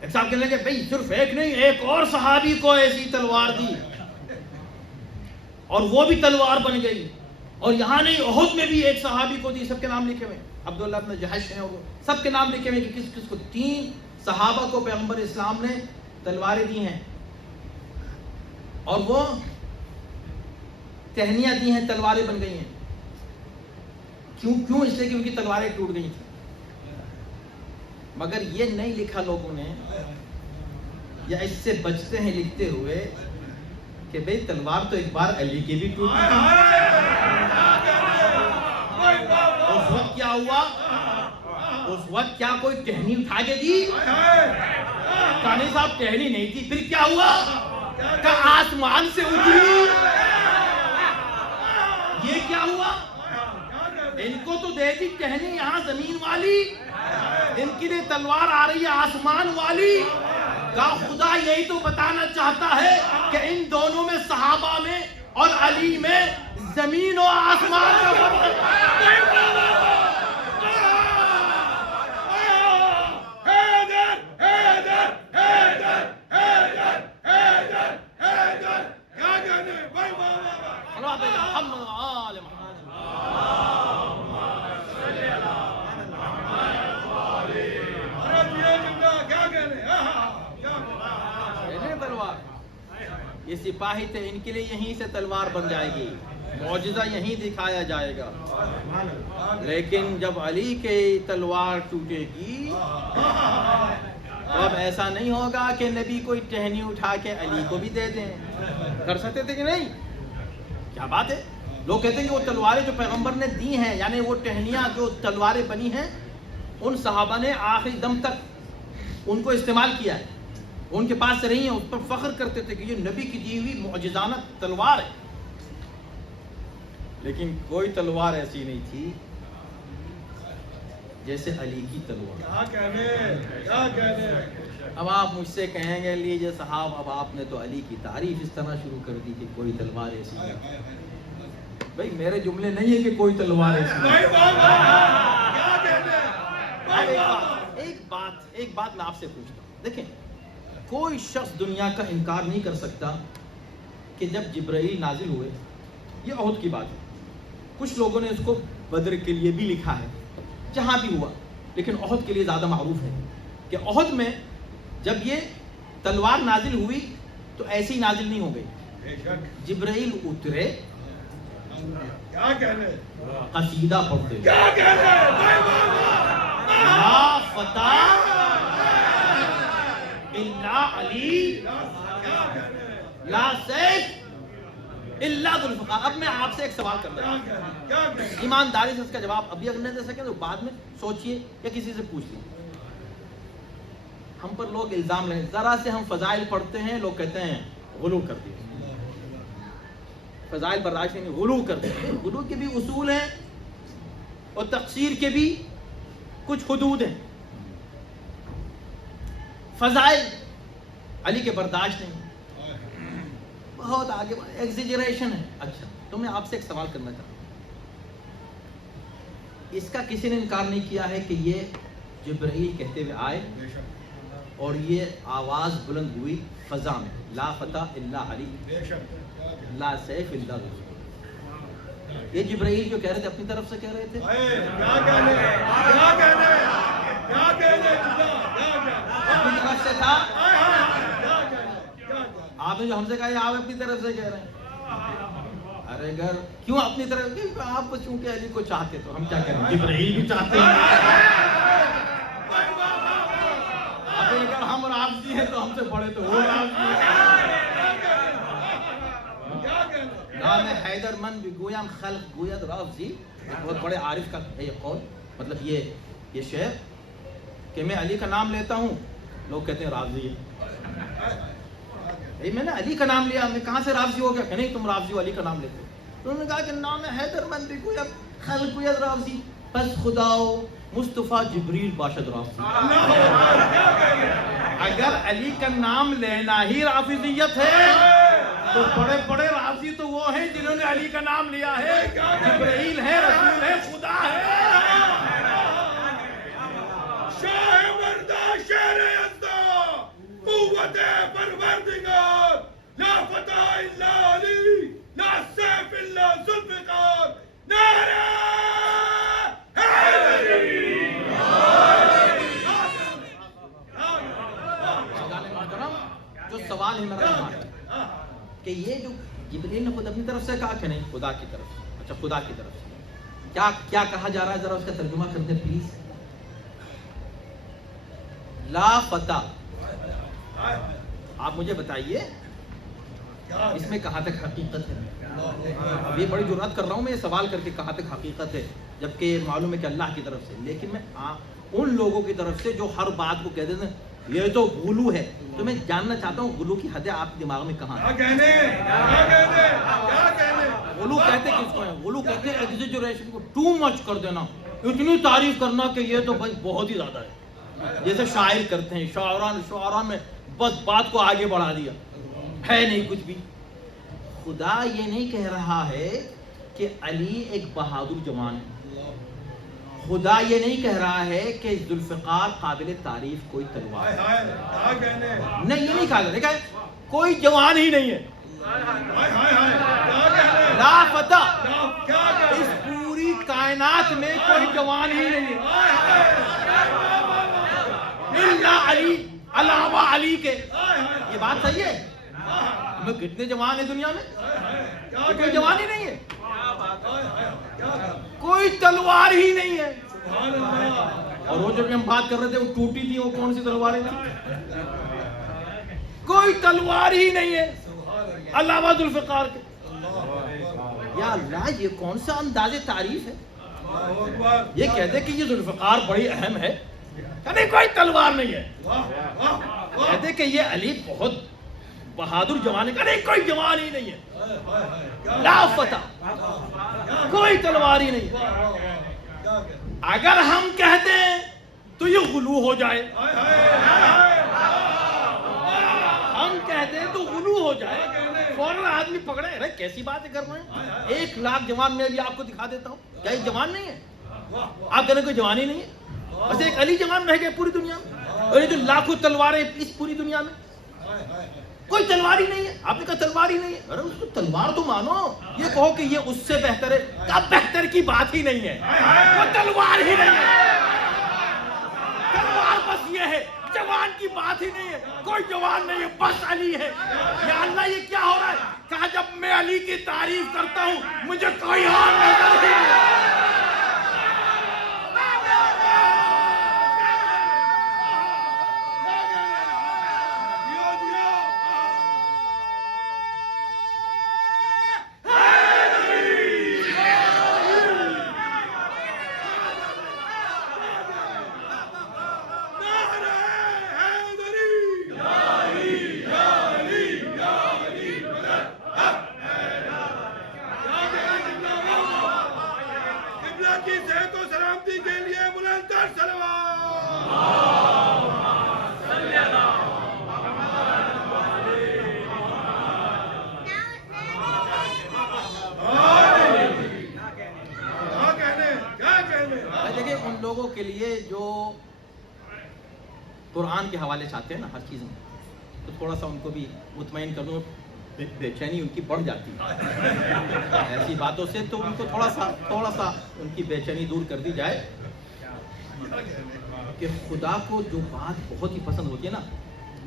ایک صاحب کہنے لگے بھئی صرف ایک نہیں، ایک اور صحابی کو ایسی تلوار دی اور وہ بھی تلوار بن گئی، اور یہاں نہیں احد میں بھی ایک صحابی کو دی، سب کے نام لکھے ہوئے، عبداللہ بن جحش ہیں، وہ سب کے نام لکھے ہوئے کہ کس کس کو، 3 صحابہ کو پیغمبر اسلام نے تلواریں دی ہیں، اور وہ ٹہنیاں دی ہیں، تلواریں بن گئی ہیں۔ کیوں؟ اس لیے کہ ان کی تلواریں ٹوٹ گئی تھیں۔ مگر یہ نہیں لکھا لوگوں نے، یا اس سے بچتے ہیں لکھتے ہوئے کہ بھئی تلوار تو ایک بار علی کی بھی ٹوٹی تھی۔ اس وقت کیا ہوا؟ اس وقت کیا کوئی ٹہنی اٹھا کے دی؟ کانی صاحب ٹہنی نہیں تھی، پھر کیا ہوا؟ کہ آسمان سے اٹھی۔ یہ کیا ہوا؟ ان کو تو دے دی ٹہنی یہاں زمین والی، ان کے لیے تلوار آ رہی ہے آسمان والی۔ کا خدا یہی تو بتانا چاہتا ہے کہ ان دونوں میں، صحابہ میں اور علی میں، زمین و آسمان کا فرق ہے۔ یہ سپاہی تھے، ان کے لیے یہیں سے تلوار بن جائے گی، معجزہ یہیں دکھایا جائے گا۔ لیکن جب علی کی تلوار ٹوٹے گی تو اب ایسا نہیں ہوگا کہ نبی کوئی ٹہنی اٹھا کے علی کو بھی دے دیں۔ کر سکتے تھے کہ نہیں؟ کیا بات ہے۔ لوگ کہتے ہیں کہ وہ تلواریں جو پیغمبر نے دی ہیں، یعنی وہ ٹہنیاں جو تلواریں بنی ہیں، ان صحابہ نے آخری دم تک ان کو استعمال کیا ہے، ان کے پاس رہی ہیں، اس پر فخر کرتے تھے کہ یہ نبی کی دی ہوئی معجزانہ تلوار ہے۔ لیکن کوئی تلوار ایسی نہیں تھی جیسے علی کی تلوار. کیا کہنے. اب آپ مجھ سے کہیں گے لیجیے صاحب اب آپ نے تو علی کی تعریف اس طرح شروع کر دی کہ کوئی تلوار ایسی نہیں. بھائی میرے جملے نہیں ہے کہ کوئی تلوار ایسی نہیں. ایک بات میں آپ سے پوچھتا ہوں. دیکھیں کوئی شخص دنیا کا انکار نہیں کر سکتا کہ جب جبرائیل نازل ہوئے، یہ احد کی بات ہے. کچھ لوگوں نے اس کو بدر کے لیے بھی لکھا ہے، جہاں بھی ہوا، لیکن احد کے لیے زیادہ معروف ہے کہ احد میں جب یہ تلوار نازل ہوئی تو ایسی نازل نہیں ہو گئی. جبرائیل اترے، کیا کہنے. قصیدہ پڑھتے، کیا کہنے. لا فتح الا علی لا سیف الا ذوالفقار. اب میں آپ سے ایک سوال کرنا ہوں، ایمانداری سے اس کا جواب ابھی اگر نہیں دے سکے تو بعد میں سوچئے یا کسی سے پوچھ لیجیے. ہم پر لوگ الزام لگے، ذرا سے ہم فضائل پڑھتے ہیں لوگ کہتے ہیں غلو کر دیے، فضائل برداشت نہیں، غلو کر دیے. غلو کے بھی اصول ہیں اور تقصیر کے بھی کچھ حدود ہیں. فضائل علی کے برداشت نہیں، بہت آگے ایگزیجریشن ہے. اچھا تو میں آپ سے ایک سوال کرنا چاہتا ہوں. اس کا کسی نے انکار نہیں کیا ہے کہ یہ جبرائیل کہتے ہوئے آئے اور یہ آواز بلند ہوئی فضا میں، لا فتح الا علی لا سیف الا ذوالفقار. یہ جبرائیل جو کہہ رہے تھے اپنی طرف سے کہہ رہے تھے؟ اپنی طرف سے تھا. آپ نے جو ہم سے کہا آپ اپنی طرف سے کہہ رہے ہیں. ارے اگر کیوں اپنی طرف، آپ چونکہ علی کو چاہتے تو ہم کیا کریں، جبرائیل بھی چاہتے ہیں. اگر ہم رافضی ہیں تو ہم سے بڑے تو وہ رافضی ہیں. نام حیدر من بگویم خلق گوید رافضی. بہت بڑے عارف کا ہے یہ قول، مطلب یہ شعر کہ میں علی کا نام لیتا ہوں لوگ کہتے ہیں رافضی ہے. میں نے علی کا نام لیا، میں کہاں سے رافضی ہو گیا؟ کہ نہیں تم رافضی ہو، علی کا نام لیتے ہو. تو انہوں نے کہا کہ نام حیدر من بگویم خلق گوید رافضی، پس خداو مصطفیٰ جبریل باشد رافضی. اگر علی کا نام لینا ہی رافضیت ہے تو بڑے بڑے رافضی تو وہ ہیں جنہوں نے علی کا نام لیا ہے. جبرائیل ہے، رسول ہے، خدا ہے. شاہ مردہ شہر یزدہ قوت پروردگار، لا فتح الا علی لا سیف الا ذوالفقار. نعرہ جو سوال ہے میرا کہ یہ جو جبرائیل نے خود اپنی طرف سے کہا کہ نہیں خدا کی طرف سے. اچھا خدا کی طرف سے کیا کہا جا رہا ہے، ذرا اس کا ترجمہ کر دیں پلیز. لا فتح، آپ مجھے بتائیے اس میں کہاں تک حقیقت ہے. اب یہ بڑی جرات کر رہا ہوں میں یہ سوال کر کے کہاں تک حقیقت ہے، جبکہ معلوم ہے کہ اللہ کی طرف سے. لیکن میں ان لوگوں کی طرف سے جو ہر بات کو کہہ دیتے ہیں یہ تو غلو ہے، تو میں جاننا چاہتا ہوں غلو کی حدیں آپ کے دماغ میں کہاں ہیں. غلو کہتے کس کو ہیں؟ غلو کہتے ہیں ایگزیجریشن کو، ٹو مچ کر دینا، اتنی تعریف کرنا کہ یہ تو بھائی بہت ہی زیادہ ہے. جیسے شاعر کرتے ہیں، شاعران میں بس بات کو آگے بڑھا دیا، ہے نہیں کچھ بھی. خدا یہ نہیں کہہ رہا ہے کہ علی ایک بہادر جوان ہے. خدا یہ نہیں کہہ رہا ہے کہ ذوالفقار قابل تعریف کوئی تلوار نہیں، یہ نہیں کہا جا رہا ہے کوئی جوان ہی نہیں ہے. لا فتح، اس پوری کائنات میں کوئی جوان ہی نہیں ہے الا علی، علاوہ علی کے. یہ بات صحیح ہے. ہمیں کتنے جوان ہیں دنیا میں؟ کوئی جوان ہی نہیں ہے، کوئی تلوار ہی نہیں ہے. اور وہ جو ہم بات کر رہے تھے وہ ٹوٹی تھی، وہ کون سی تلواریں تھیں؟ کوئی تلوار ہی نہیں ہے علاوہ ذوالفقار کے. یا اللہ یہ کون سا انداز تعریف ہے؟ یہ کہتے کہ یہ ذوالفقار بڑی اہم ہے، کہتے کوئی تلوار نہیں ہے. کہتے کہ یہ علی بہت بہادر جوان ہے، کہتے کوئی جوان ہی نہیں ہے. لا فتح، کوئی تلوار ہی نہیں ہے. اگر ہم کہہ دیں تو یہ غلو ہو جائے، ہم کہہ دیں تو غلو ہو جائے، فوراً آدمی پکڑے، ارے کیسی باتیں کر رہے ہیں، 1 لاکھ جوان میں بھی آپ کو دکھا دیتا ہوں، کیا یہ جوان نہیں ہے؟ آپ کہنے کوئی جوان ہی نہیں ہے، بس ایک علی جوان رہ گئے پوری دنیا میں، اور یہ جو لاکھوں تلواریں اس پوری دنیا میں، کوئی تلوار ہی نہیں ہے۔ آپ نے کہا تلوار ہی نہیں ہے، ارے اس کو تلوار تو مانو، یہ کہو کہ یہ اس سے بہتر ہے، اب بہتر کی بات ہی نہیں ہے، وہ تلوار ہی نہیں ہے، تلوار بس یہ ہے، جوان کی بات ہی نہیں ہے، کوئی جوان نہیں ہے، بس علی ہے۔ یا اللہ یہ کیا ہو رہا ہے؟ کہا جب میں علی کی تعریف کرتا ہوں مجھے کوئی اور نظر ہی نہیں۔ کی صحت و سلامتی کے لیے بلند تر صلوات۔ دیکھیں ان لوگوں کے لیے جو قرآن کے حوالے سے آتے ہیں نا ہر چیز میں، تو تھوڑا سا ان کو بھی مطمئن کر دوں، بے چینی ان کی بڑھ جاتی ہے ایسی باتوں سے، تو ان کو تھوڑا سا ان کی بے چینی دور کر دی جائے کہ خدا کو جو بات بہت ہی پسند ہوتی ہے نا،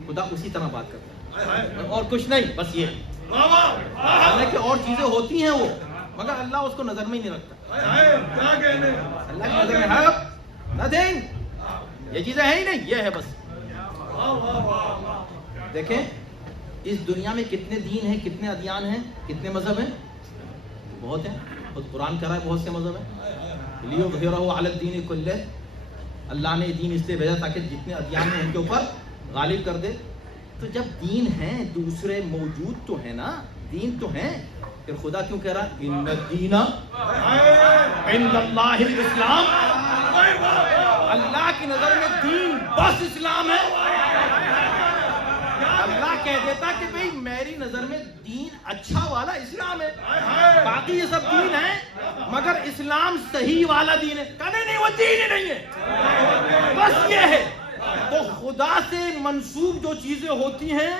خدا اسی طرح بات کرتا ہے اور کچھ نہیں، بس یہ حالانکہ اور چیزیں ہوتی ہیں وہ، مگر اللہ اس کو نظر میں ہی نہیں رکھتا، اللہ کی نظر میں ہے نتھنگ، یہ چیزیں ہیں ہی نہیں، یہ ہے بس۔ دیکھیں اس دنیا میں کتنے دین ہیں، کتنے ادیان ہیں، کتنے مذہب ہیں، بہت ہیں، خود قرآن کہہ رہا ہے بہت سے مذہب ہیں، لیظہرہ علی الدین کلہ، اللہ نے دین اس لیے بھیجا تاکہ جتنے ادیان ہیں ان کے اوپر غالب کر دے۔ تو جب دین ہیں دوسرے موجود تو ہیں نا، دین تو ہیں، پھر خدا کیوں کہہ رہا ان الدین عند اللہ الاسلام، اللہ کی نظر میں دین بس اسلام ہے۔ اللہ کہہ دیتا کہ بھئی میری نظر میں دین اچھا والا اسلام ہے، باقی یہ سب دین ہے مگر اسلام صحیح والا دین ہے، کہنے نہیں وہ دین ہی نہیں ہے، بس یہ ہے۔ تو خدا سے منسوب جو چیزیں ہوتی ہیں،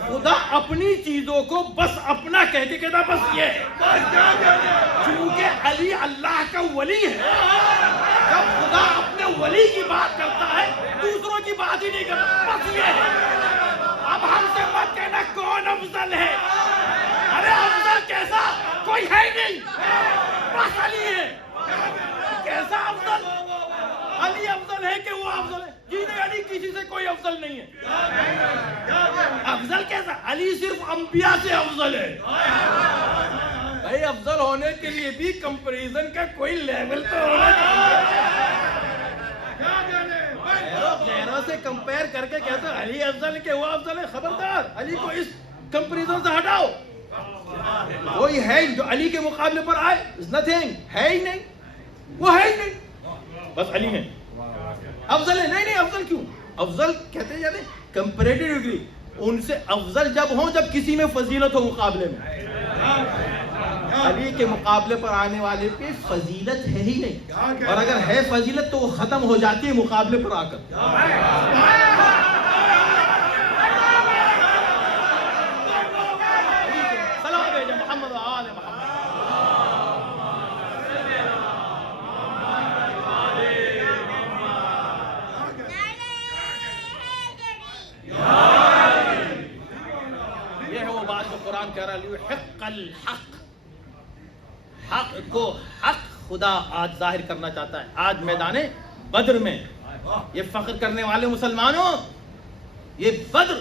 خدا اپنی چیزوں کو بس اپنا کہہ کے کہتا بس یہ ہے، چونکہ علی اللہ کا ولی ہے، جب خدا اپنے ولی کی بات کرتا ہے دوسروں کی بات ہی نہیں کرتا، بس یہ ہے۔ اب ہم سے مت کہنا کون افضل ہے، ارے افضل کیسا، کوئی ہے ہی نہیں، بس علی ہے۔ کیسا افضل؟ علی افضل ہے کہ وہ افضل ہے؟ جی نہیں، علی کسی سے کوئی افضل نہیں ہے۔ افضل کیسا؟ علی صرف انبیاء سے افضل ہے۔ بھائی افضل ہونے کے لیے بھی کمپیریزن کا کوئی لیول تو ہونا چاہیے، غیروں سے کمپیر کر کے کہتے ہیں علی افضل ہے کہ وہ افضل ہے، خبردار علی کو اس کمپیریزن سے ہٹاؤ، کوئی ہے جو علی کے مقابلے پر آئے، نتھنگ، ہے ہی نہیں، وہ ہے ہی نہیں، بس علی ہے افضل ہے۔ نہیں افضل کیوں؟ افضل کہتے ہیں جاتے کمپیریٹیو ڈگری، ان سے افضل جب ہوں جب کسی میں فضیلت ہو مقابلے میں، علی کے مقابلے پر آنے والے پہ فضیلت ہے ہی نہیں، اور اگر ہے فضیلت تو وہ ختم ہو جاتی ہے مقابلے پر آ کر۔ سلام بھیجا محمد و آل محمد۔ یہ ہے وہ بات جو قرآن کہہ رہا ہے لیحق الحق، حق کو حق خدا آج ظاہر کرنا چاہتا ہے۔ آج میدان بدر میں یہ فخر کرنے والے مسلمانوں، یہ بدر،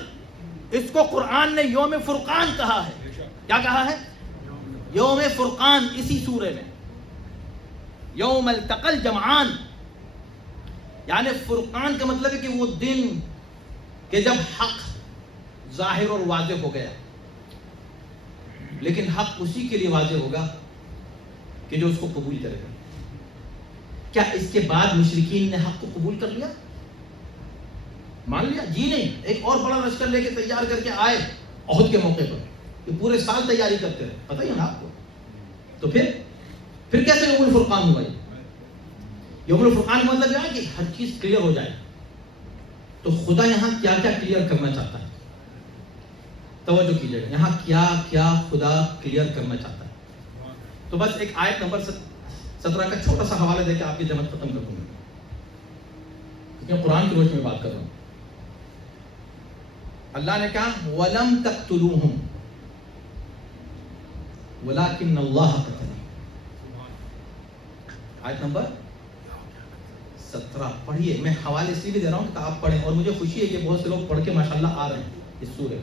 اس کو قرآن نے یوم فرقان کہا ہے۔ کیا کہا ہے؟ یوم فرقان، اسی سورے میں یوم التقى الجمعان، یعنی فرقان کا مطلب ہے کہ وہ دن کہ جب حق ظاہر اور واضح ہو گیا، لیکن حق اسی کے لیے واضح ہوگا کہ جو اس کو قبول کرے گا۔ کیا اس کے بعد مشرکین نے حق کو قبول کر لیا؟ مان لیا؟ جی نہیں. ایک اور بڑا لشکر لے کے تیار کر کے آئے احد کے موقع پر. یہ پورے سال تیاری کرتے رہے, پتہ ہی ہے نا آپ کو. تو پھر کیسے یوم الفرقان ہوا؟ یوم الفرقان کا مطلب یہ ہے کہ ہر چیز کلیئر ہو جائے. تو خدا یہاں کیا کیا کلیئر کرنا چاہتا ہے؟ توجہ کیجیے گا, یہاں کیا کیا خدا کلیئر کرنا چاہتا ہے. تو بس ایک آیت نمبر 17 کا چھوٹا سا حوالہ دے کے آپ کی جماعت ختم کر دوں گا, کیونکہ قرآن کی روشنی میں بات کر رہا ہوں. اللہ نے کہا وَلَمْ تَقْتُلُوهُمْ وَلَكِنَّ اللَّهَ قَتَلَهُمْ. آیت نمبر 17 پڑھیے. میں حوالے اس لیے بھی دے رہا ہوں کہ آپ پڑھیں, اور مجھے خوشی ہے کہ بہت سے لوگ پڑھ کے ماشاءاللہ آ رہے ہیں اس سورے.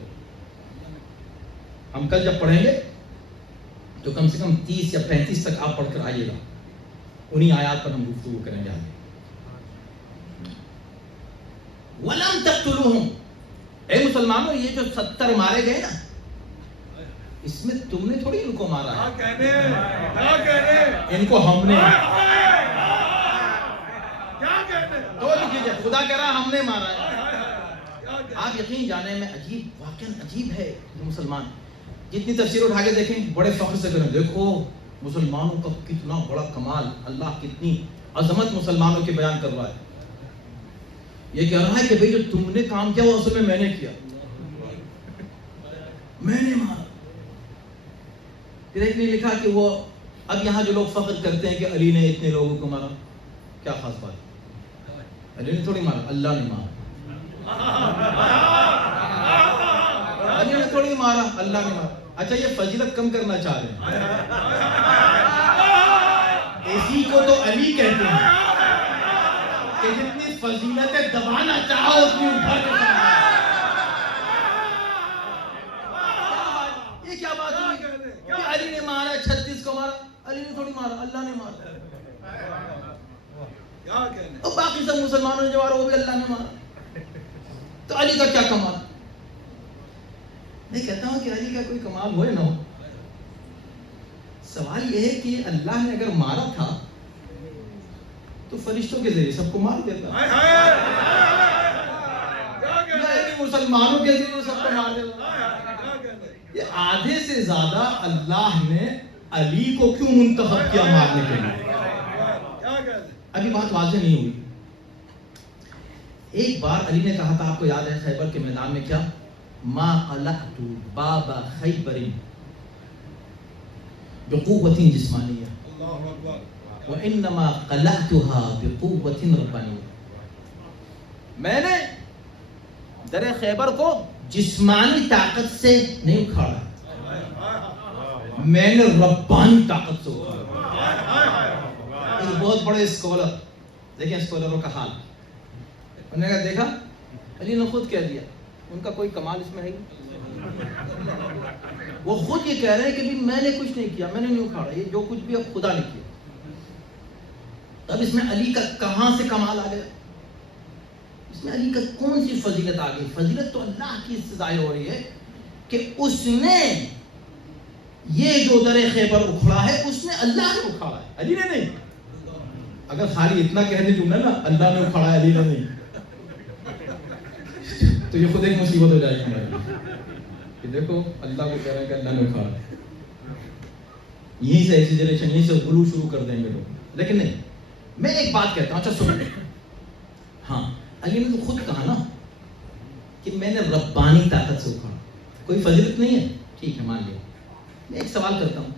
ہم کل جب پڑھیں گے تو کم سے کم 30 یا 35 تک آپ پڑھ کر آئیے گا. انہی آیات پر ہم گفتگو کریں گے آگے. وَلَمْ تَقْتُلُوهُمْ, اے مسلمانوں یہ جو 70 مارے گئے نا, اس میں تم نے تھوڑی ان کو مارا ہے, ان کو ہم نے. تو لکھیے خدا کہہ رہا ہم نے مارا ہے. آپ یقین جانے میں عجیب, واقعاً عجیب ہے کہ مسلمان جتنی تفسیر اٹھا کے دیکھیں بڑے فخر سے کریں, دیکھو مسلمانوں کا کتنا بڑا کمال, اللہ کتنی عظمت مسلمانوں کے بیان کر رہا ہے. یہ کہہ رہا ہے کہ بھئی جو تم نے کام کیا وہ اصل میں نے کیا, میں نے مارا. پھر ایک نے لکھا کہ وہ اب یہاں جو لوگ فخر کرتے ہیں کہ علی نے اتنے لوگوں کو مارا, کیا خاص بات ہے؟ علی نے تھوڑی مارا, اللہ نے مارا. علی نے تھوڑی مارا, اللہ نے مارا. اچھا یہ فضیلت کم کرنا چاہ رہے ہیں, اسی کو تو علی کہتے ہیں کہ جتنی فضیلتیں دبانا چاہو اتنی اٹھا کے سامنے. یہ کیا بات ہوئی کہ علی نے مارا 36 کو مارا؟ علی نے تھوڑی مارا, اللہ نے مارا. اور باقی سب مسلمانوں نے جو مارا وہ بھی اللہ نے مارا. تو علی کا کیا کمال؟ میں کہتا ہوں کہ علی کا کوئی کمال ہوئے نہ ہو, سوال یہ ہے کہ اللہ نے اگر مارا تھا تو فرشتوں کے ذریعے سب کو مار دیتا, مسلمانوں کے ذریعے سب کو مار دیتا. یہ آدھے سے زیادہ اللہ نے علی کو کیوں منتخب کیا مارنے کے لیے؟ ابھی بات واضح نہیں ہوئی. ایک بار علی نے کہا تھا, آپ کو یاد ہے خیبر کے میدان میں, کیا ما قلعت باب خیبر بقوة جسمانیہ وانما قلعتها بقوة ربانیہ. میں نے در خیبر کو جسمانی طاقت سے نہیں اکھاڑا, میں نے ربانی طاقت سے اکھاڑا. ایک بہت بڑے اسکالر, دیکھیں اسکالروں کا حال, انہوں نے کہا دیکھا علی نے خود کہہ دیا, ان کا کوئی کمال اس میں ہے. وہ خود یہ کہہ رہے ہیں کہ میں نے کچھ نہیں کیا, میں نے نہیں اکھاڑا, یہ جو کچھ بھی اب خدا نے کیا. تب اس میں علی کا کہاں سے کمال آ گیا؟ اس میں علی کا کون سی فضیلت آ گئی؟ فضیلت تو اللہ کی اس سے ظاہر ہو رہی ہے کہ اس نے یہ جو در خیبر اکھڑا ہے اس نے اللہ نے اکھاڑا ہے, علی نے نہیں. اگر خالی اتنا کہنے دوں نا اللہ نے اکھاڑا ہے علی نے نہیں, تو یہ خود ایک مصیبت ہو جائے گی کہ دیکھو اللہ کو کہہ رہا ہے کہ اللہ نے اکھاڑا. یہیں سے ایکسیجریشن, یہیں سے غلو شروع کر دیں گے لوگ. لیکن نہیں, میں ایک بات کہتا ہوں, اچھا سنو, ہاں علی نے تو خود کہا نا کہ میں نے ربانی طاقت سے اکھاڑا, کوئی فضیلت نہیں ہے, ٹھیک ہے مان لیا. میں ایک سوال کرتا ہوں,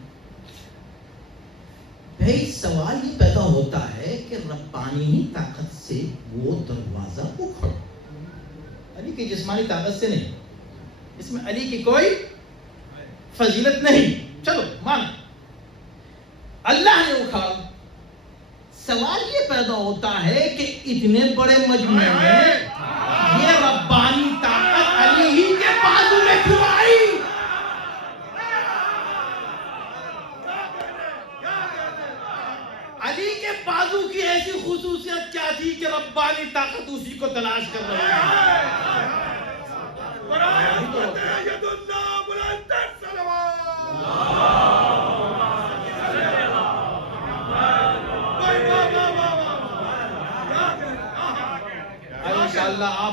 بھائی سوال یہ پیدا ہوتا ہے کہ ربانی طاقت سے وہ دروازہ اکھڑا, علی کی جسمانی طاقت سے نہیں, اس میں علی کی کوئی فضیلت نہیں. چلو مان اللہ نے اکھاڑا. سوال یہ پیدا ہوتا ہے کہ اتنے بڑے مجموعے میں یہ ربانی طاقت علی ہی کے بازو میں کیوں آئی؟ علی کے بازو کی ایسی خصوصیت کیا تھی کہ ربانی طاقت اسی کو تلاش کر رہی ہے؟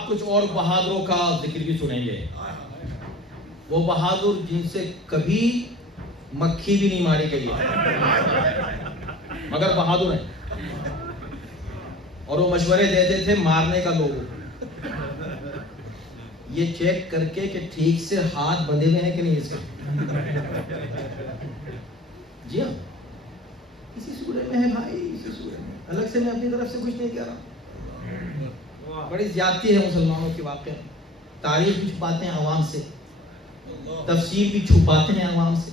آپ کچھ اور بہادروں کا ذکر بھی سنیں گے، وہ بہادر جن سے کبھی مکھی بھی نہیں ماری گئی ہے مگر بہادر ہیں، اور وہ مشورے دیتے تھے مارنے کا لوگوں یہ چیک کر کے کہ ٹھیک سے ہاتھ بندھے ہوئے ہیں کہ نہیں اس کا۔ جی ہاں، اسی سورے میں ہے بھائی، اسی سورے میں، الگ سے میں اپنی طرف سے کچھ نہیں کہہ رہا۔ بڑی زیادتی ہے مسلمانوں کی واقعہ، تاریخ بھی چھپاتے ہیں عوام سے، تفسیر بھی چھپاتے ہیں عوام سے،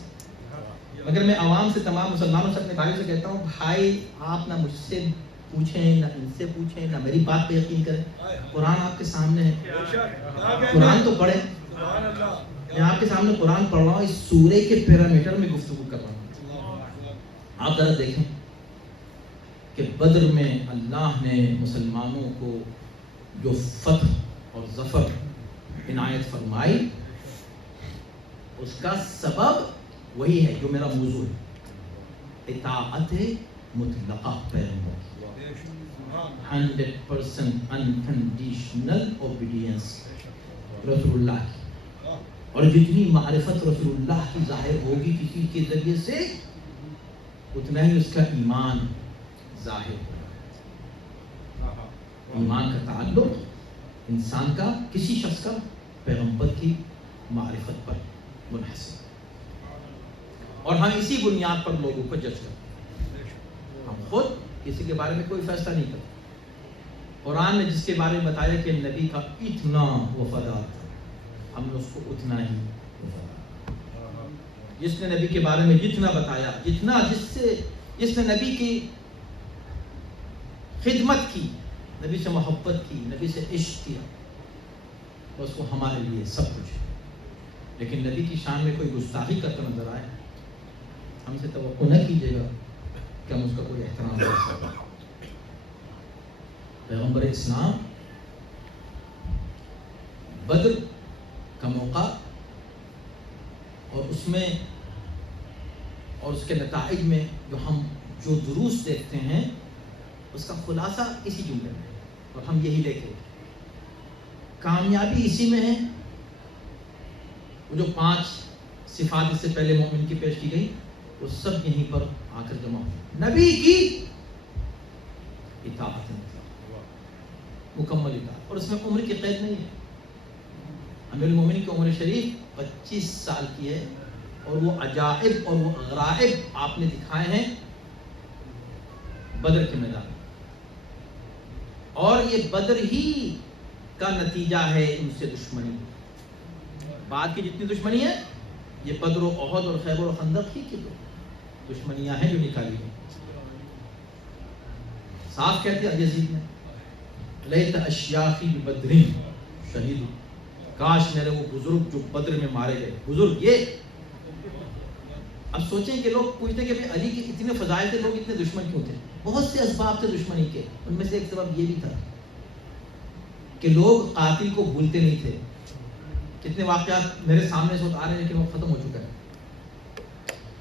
مگر میں عوام سے، تمام مسلمانوں سے، اپنے بھائی سے کہتا ہوں بھائی آپ نہ مجھ سے پوچھیں، نہ ان سے پوچھیں، نہ میری بات پہ یقین کریں، قرآن آپ کے سامنے ہے، قرآن تو پڑھیں۔ میں آپ کے سامنے قرآن پڑھ رہا ہوں، اس سورے کے پیرامیٹر میں گفتگو کر رہا ہوں۔ آپ ذرا دیکھیں کہ بدر میں اللہ نے مسلمانوں کو جو فتح اور ظفر عنایت فرمائی، اس کا سبب وہی ہے جو میرا موضوع ہے، اطاعت مطلقہ پیغمبر، 100% unconditional obedience رسول اللہ کی، اور جتنی معرفت رسول اللہ کی ظاہر ہوگی کسی کے ذریعے سے، اتنا ہی اس کا ایمان ظاہر ہوگا۔ ایمان کا تعلق انسان کا، کسی شخص کا پیغمبر کی معرفت پر منحصر، اور ہم اسی بنیاد پر لوگوں کو جج کرتے ہیں۔ ہم خود کسی کے بارے میں کوئی فیصلہ نہیں کرتے۔ قرآن نے جس کے بارے میں بتایا کہ نبی کا اتنا وفادار تھا، ہم نے اس کو اتنا ہی وفادار، جس نے نبی کے بارے میں جتنا بتایا، جتنا جس نے نبی کی خدمت کی، نبی سے محبت کی، نبی سے عشق کیا، اس کو ہمارے لیے سب کچھ ہے۔ لیکن نبی کی شان میں کوئی گستاخی کرتا نظر آئے، ہم سے توقع نہ کیجیے گا کہ ہم اس کا کوئی احترام کر سکیں۔ پیغمبر اسلام بدر کا موقع اور اس میں اور اس کے نتائج میں جو دروس دیکھتے ہیں، اس کا خلاصہ اسی جملے میں، اور ہم یہی دیکھیں، کامیابی اسی میں ہے۔ وہ جو 5 صفات اس سے پہلے مومن کی پیش کی گئی، وہ سب یہیں پر آ کر جمع ہو۔ نبی کی اطاعت، مکمل اطاعت، اور اس میں عمر کی قید نہیں ہے۔ امیر المومنین کی عمر شریف 25 سال کی ہے، اور وہ عجائب اور وہ غرائب آپ نے دکھائے ہیں بدر کے میدان میں، اور یہ بدر ہی کا نتیجہ ہے ان سے دشمنی۔ بعد کی جتنی دشمنی ہے، یہ بدر و احد اور خیبر و خندق ہی کی تو دشمنیاں ہیں جو نکالی ہیں۔ صاف کہتے ہیں یزید نے، لیت اشیاخی ببدر شہید، کاش میرے وہ بزرگ جو بدر میں مارے گئے، بزرگ یہ۔ اب سوچیں کہ لوگ پوچھتے کہ علی کے اتنے فضائل تھے، لوگ اتنے دشمن کیوں تھے؟ بہت سے اسباب تھے دشمنی کے، ان میں سے ایک سبب یہ بھی تھا کہ لوگ قاتل کو بھولتے نہیں تھے۔ کتنے واقعات میرے سامنے سے آ رہے ہیں لیکن وہ ختم ہو چکا ہے،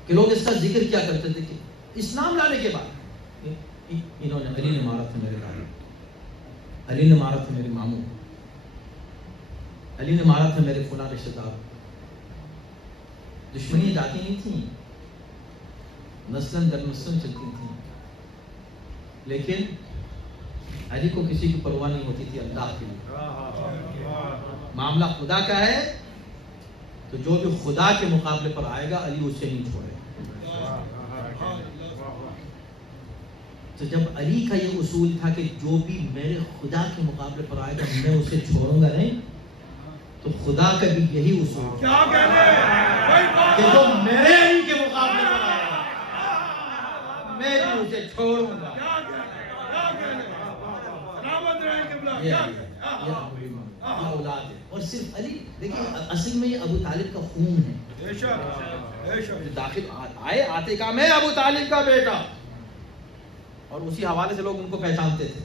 کہ لوگ اس کا ذکر کیا کرتے تھے کہ اسلام لانے کے بعد انہوں نے، علی نے مارا تھا میرے دادا، علی نے مارا تھا میرے ماموں، علی نے مارا تھا میرے فلاں رشتہ دار۔ دشمنی جاتی نہیں تھیں، نسلن در نسلن چلتی تھیں، لیکن علی کو کسی کی پرواہ نہیں ہوتی تھی اللہ کے لیے۔ معاملہ خدا کا ہے تو جو بھی خدا کے مقابلے پر آئے گا علی اسے نہیں چھوڑے۔ تو جب علی کا یہ اصول تھا کہ جو بھی میرے خدا کے مقابلے پر آئے گا میں اسے چھوڑوں گا نہیں، تو خدا کا بھی یہی اصول کیا کہنے کہ جو میرے علی کے مقابلے پر آئے گا میں بھی اسے چھوڑوں گا۔ یہ اولاد ہے، اور صرف علی، دیکھیں اصل میں یہ ابو طالب کا خون ہے، جو داخل آئے آتے کا میں ابو طالب کا بیٹا، اور اسی حوالے سے لوگ ان کو پہچانتے تھے۔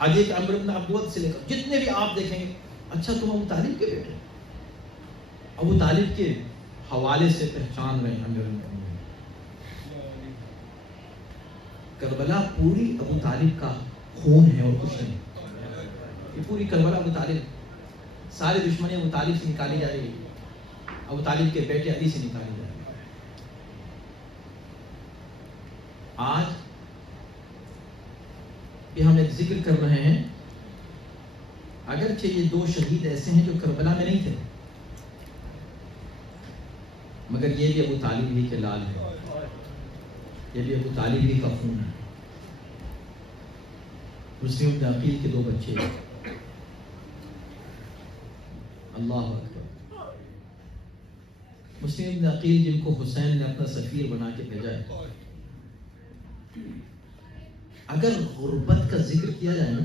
حدیث عمرو بن عبد سے لے کر جتنے بھی آپ دیکھیں گے، اچھا تم ابو طالب کے بیٹے، ابو طالب کے حوالے سے پہچان رہے ہیں امیر المومنین۔ کربلا پوری ابو طالب کا خون ہے اور کچھ نہیں۔ یہ پوری کربلا ابو طالب، سارے دشمنی ابو طالب سے نکالی جا رہی ہے، ابو طالب کے بیٹے علی سے نکالی جا رہی ہے۔ آج یہ ہم ایک ذکر کر رہے ہیں، اگرچہ یہ دو شہید ایسے ہیں جو کربلا میں نہیں تھے، مگر یہ بھی ابو طالب ہی کے لال ہے، یہ بھی ابو طالب ہی کا خون ہے۔ مسلم بن عقیل کے دو بچے، اللہ اکبر۔ مسلم بن عقیل جن کو حسین نے اپنا سفیر بنا کے بھیجا ہے، اگر غربت کا ذکر کیا جائے نا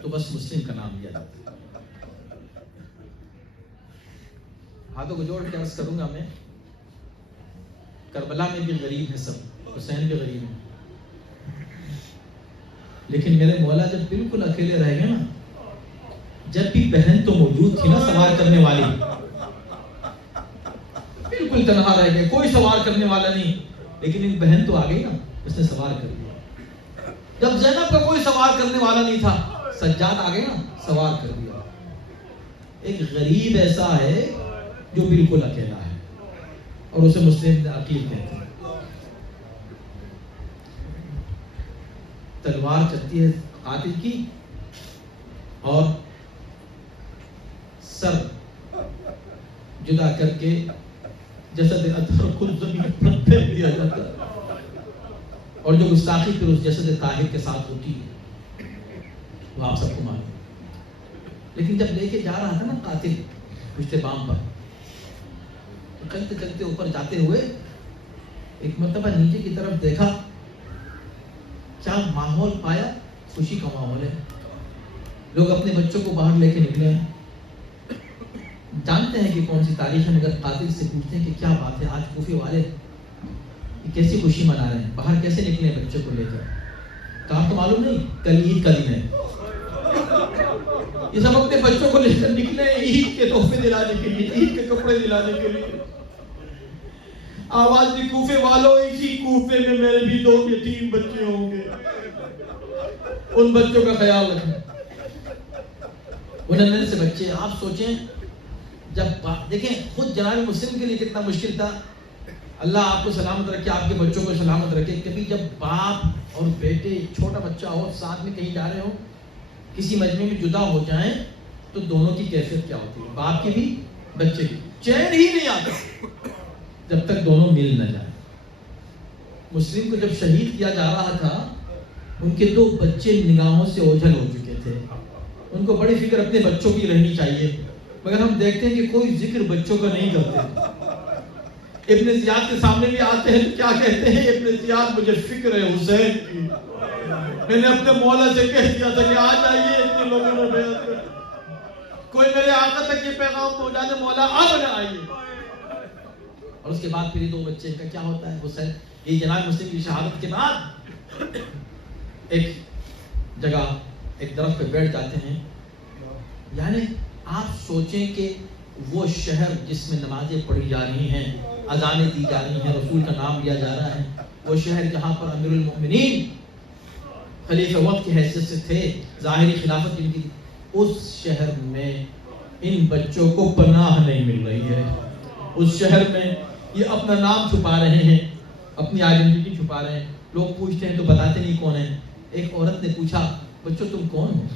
تو بس مسلم کا نام لیا جاتا ہے۔ ہاتھوں کو جوڑ کے عرض کروں گا میں، کربلا میں بھی غریب ہیں سب، حسین بھی غریب ہیں، لیکن میرے مولا جب بالکل اکیلے رہ گئے نا، جب بھی بہن تو موجود تھی نا سوار کرنے والی، بالکل تنہا رہ گئے، کوئی سوار کرنے والا نہیں، لیکن ایک بہن تو آ گئی نا، اس نے سوار کر دیا۔ جب زینب کا کوئی سوار کرنے والا نہیں تھا، سجاد آ گئے نا، سوار کر دیا۔ ایک غریب ایسا ہے جو بالکل اکیلا ہے، اور اسے مسلم بن عقیل کہتے ہیں۔ تلوار چلتی ہے قاتل کی، اور سر جدا کر کے جسد اطہر خود زمین پر پھینک دیا جاتا ہے، اور جو گستاخی پھر اس جسد طاہر کے ساتھ ہوتی ہے وہ آپ سب کو معلوم ہے۔ لیکن جب لے کے جا رہا تھا نا قاتل پشت بام پر، تو چلتے چلتے اوپر جاتے ہوئے ایک مرتبہ نیچے کی طرف دیکھا، کیا ماحول پایا؟ خوشی کا ماحول ہے، لوگ اپنے بچوں کو باہر لے کے نکلے ہیں، جانتے ہیں کہ کون سی تاریخ ہے، مگر قاتل سے پوچھتے ہیں کہ کیا بات ہے، آج کوفے والے کیسی خوشی منا رہے ہیں، باہر کیسے نکلے ہیں بچوں کو لے کر؟ کہا تو معلوم نہیں، کل عید کا دن ہے، یہ سب اپنے بچوں کو لے کر نکلے عید کے تحفے دلانے کے لیے، عید کے کپڑے دلانے کے لیے۔ آواز دی کوفے والوں، اسی کوفے میں میرے بھی 2 یتیم بچے ہوں گے، ان بچوں کا خیال رکھیں۔ وہ ننھے سے بچے، آپ سوچیں جب دیکھیں خود جناب مسلم کے لیے کتنا مشکل تھا، اللہ آپ کو سلامت رکھے، آپ کے بچوں کو سلامت رکھے۔ کبھی جب باپ اور بیٹے، چھوٹا بچہ ہو، ساتھ میں کہیں جا رہے ہو، کسی مجمع میں جدا ہو جائیں تو دونوں کی کیفیت کیا ہوتی ہے، باپ کی بھی بچے کی، چین ہی نہیں آتا جب تک دونوں مل نہ جائیں۔ مسلم کو جب شہید کیا جا رہا تھا، ان کے 2 بچے نگاہوں سے اوجھل ہو چکے تھے، ان کو بڑی فکر اپنے بچوں کی رہنی چاہیے، مگر ہم دیکھتے ہیں کہ کوئی ذکر بچوں کا نہیں کرتے۔ ابن زیاد کے سامنے بھی آتے ہیں تو کیا کہتے ہیں؟ ابن زیاد مجھے فکر ہے حسین کی، میں نے اپنے مولا سے کہہ دیا تھا کہ آ جائیے، اتنے لوگوں نے بیعت کر، کوئی میرے آقا تک یہ پیغام پہنچا دے، مولا اب نہ آئیے۔ اور اس کے بعد پھر 2 بچے کا کیا ہوتا ہے؟ حسین، یہ جناب مسلم کی شہادت کے بعد ایک جگہ ایک درخت پہ بیٹھ جاتے ہیں۔ یعنی آپ سوچیں کہ وہ شہر جس میں نمازیں پڑھی جا رہی ہیں، اذانیں دی جا رہی ہیں، رسول کا نام لیا جا رہا ہے، وہ شہر جہاں پر امیر المؤمنین خلیفہ وقت کی حیثیت سے تھے، ظاہری خلافت جن کی، اس شہر میں ان بچوں کو پناہ نہیں مل رہی ہے۔ اس شہر میں یہ اپنا نام چھپا رہے ہیں، اپنی آئیڈینٹی چھپا رہے ہیں، لوگ پوچھتے ہیں تو بتاتے نہیں کون ہیں۔ ایک عورت نے پوچھا، بچوں تم کون ہو؟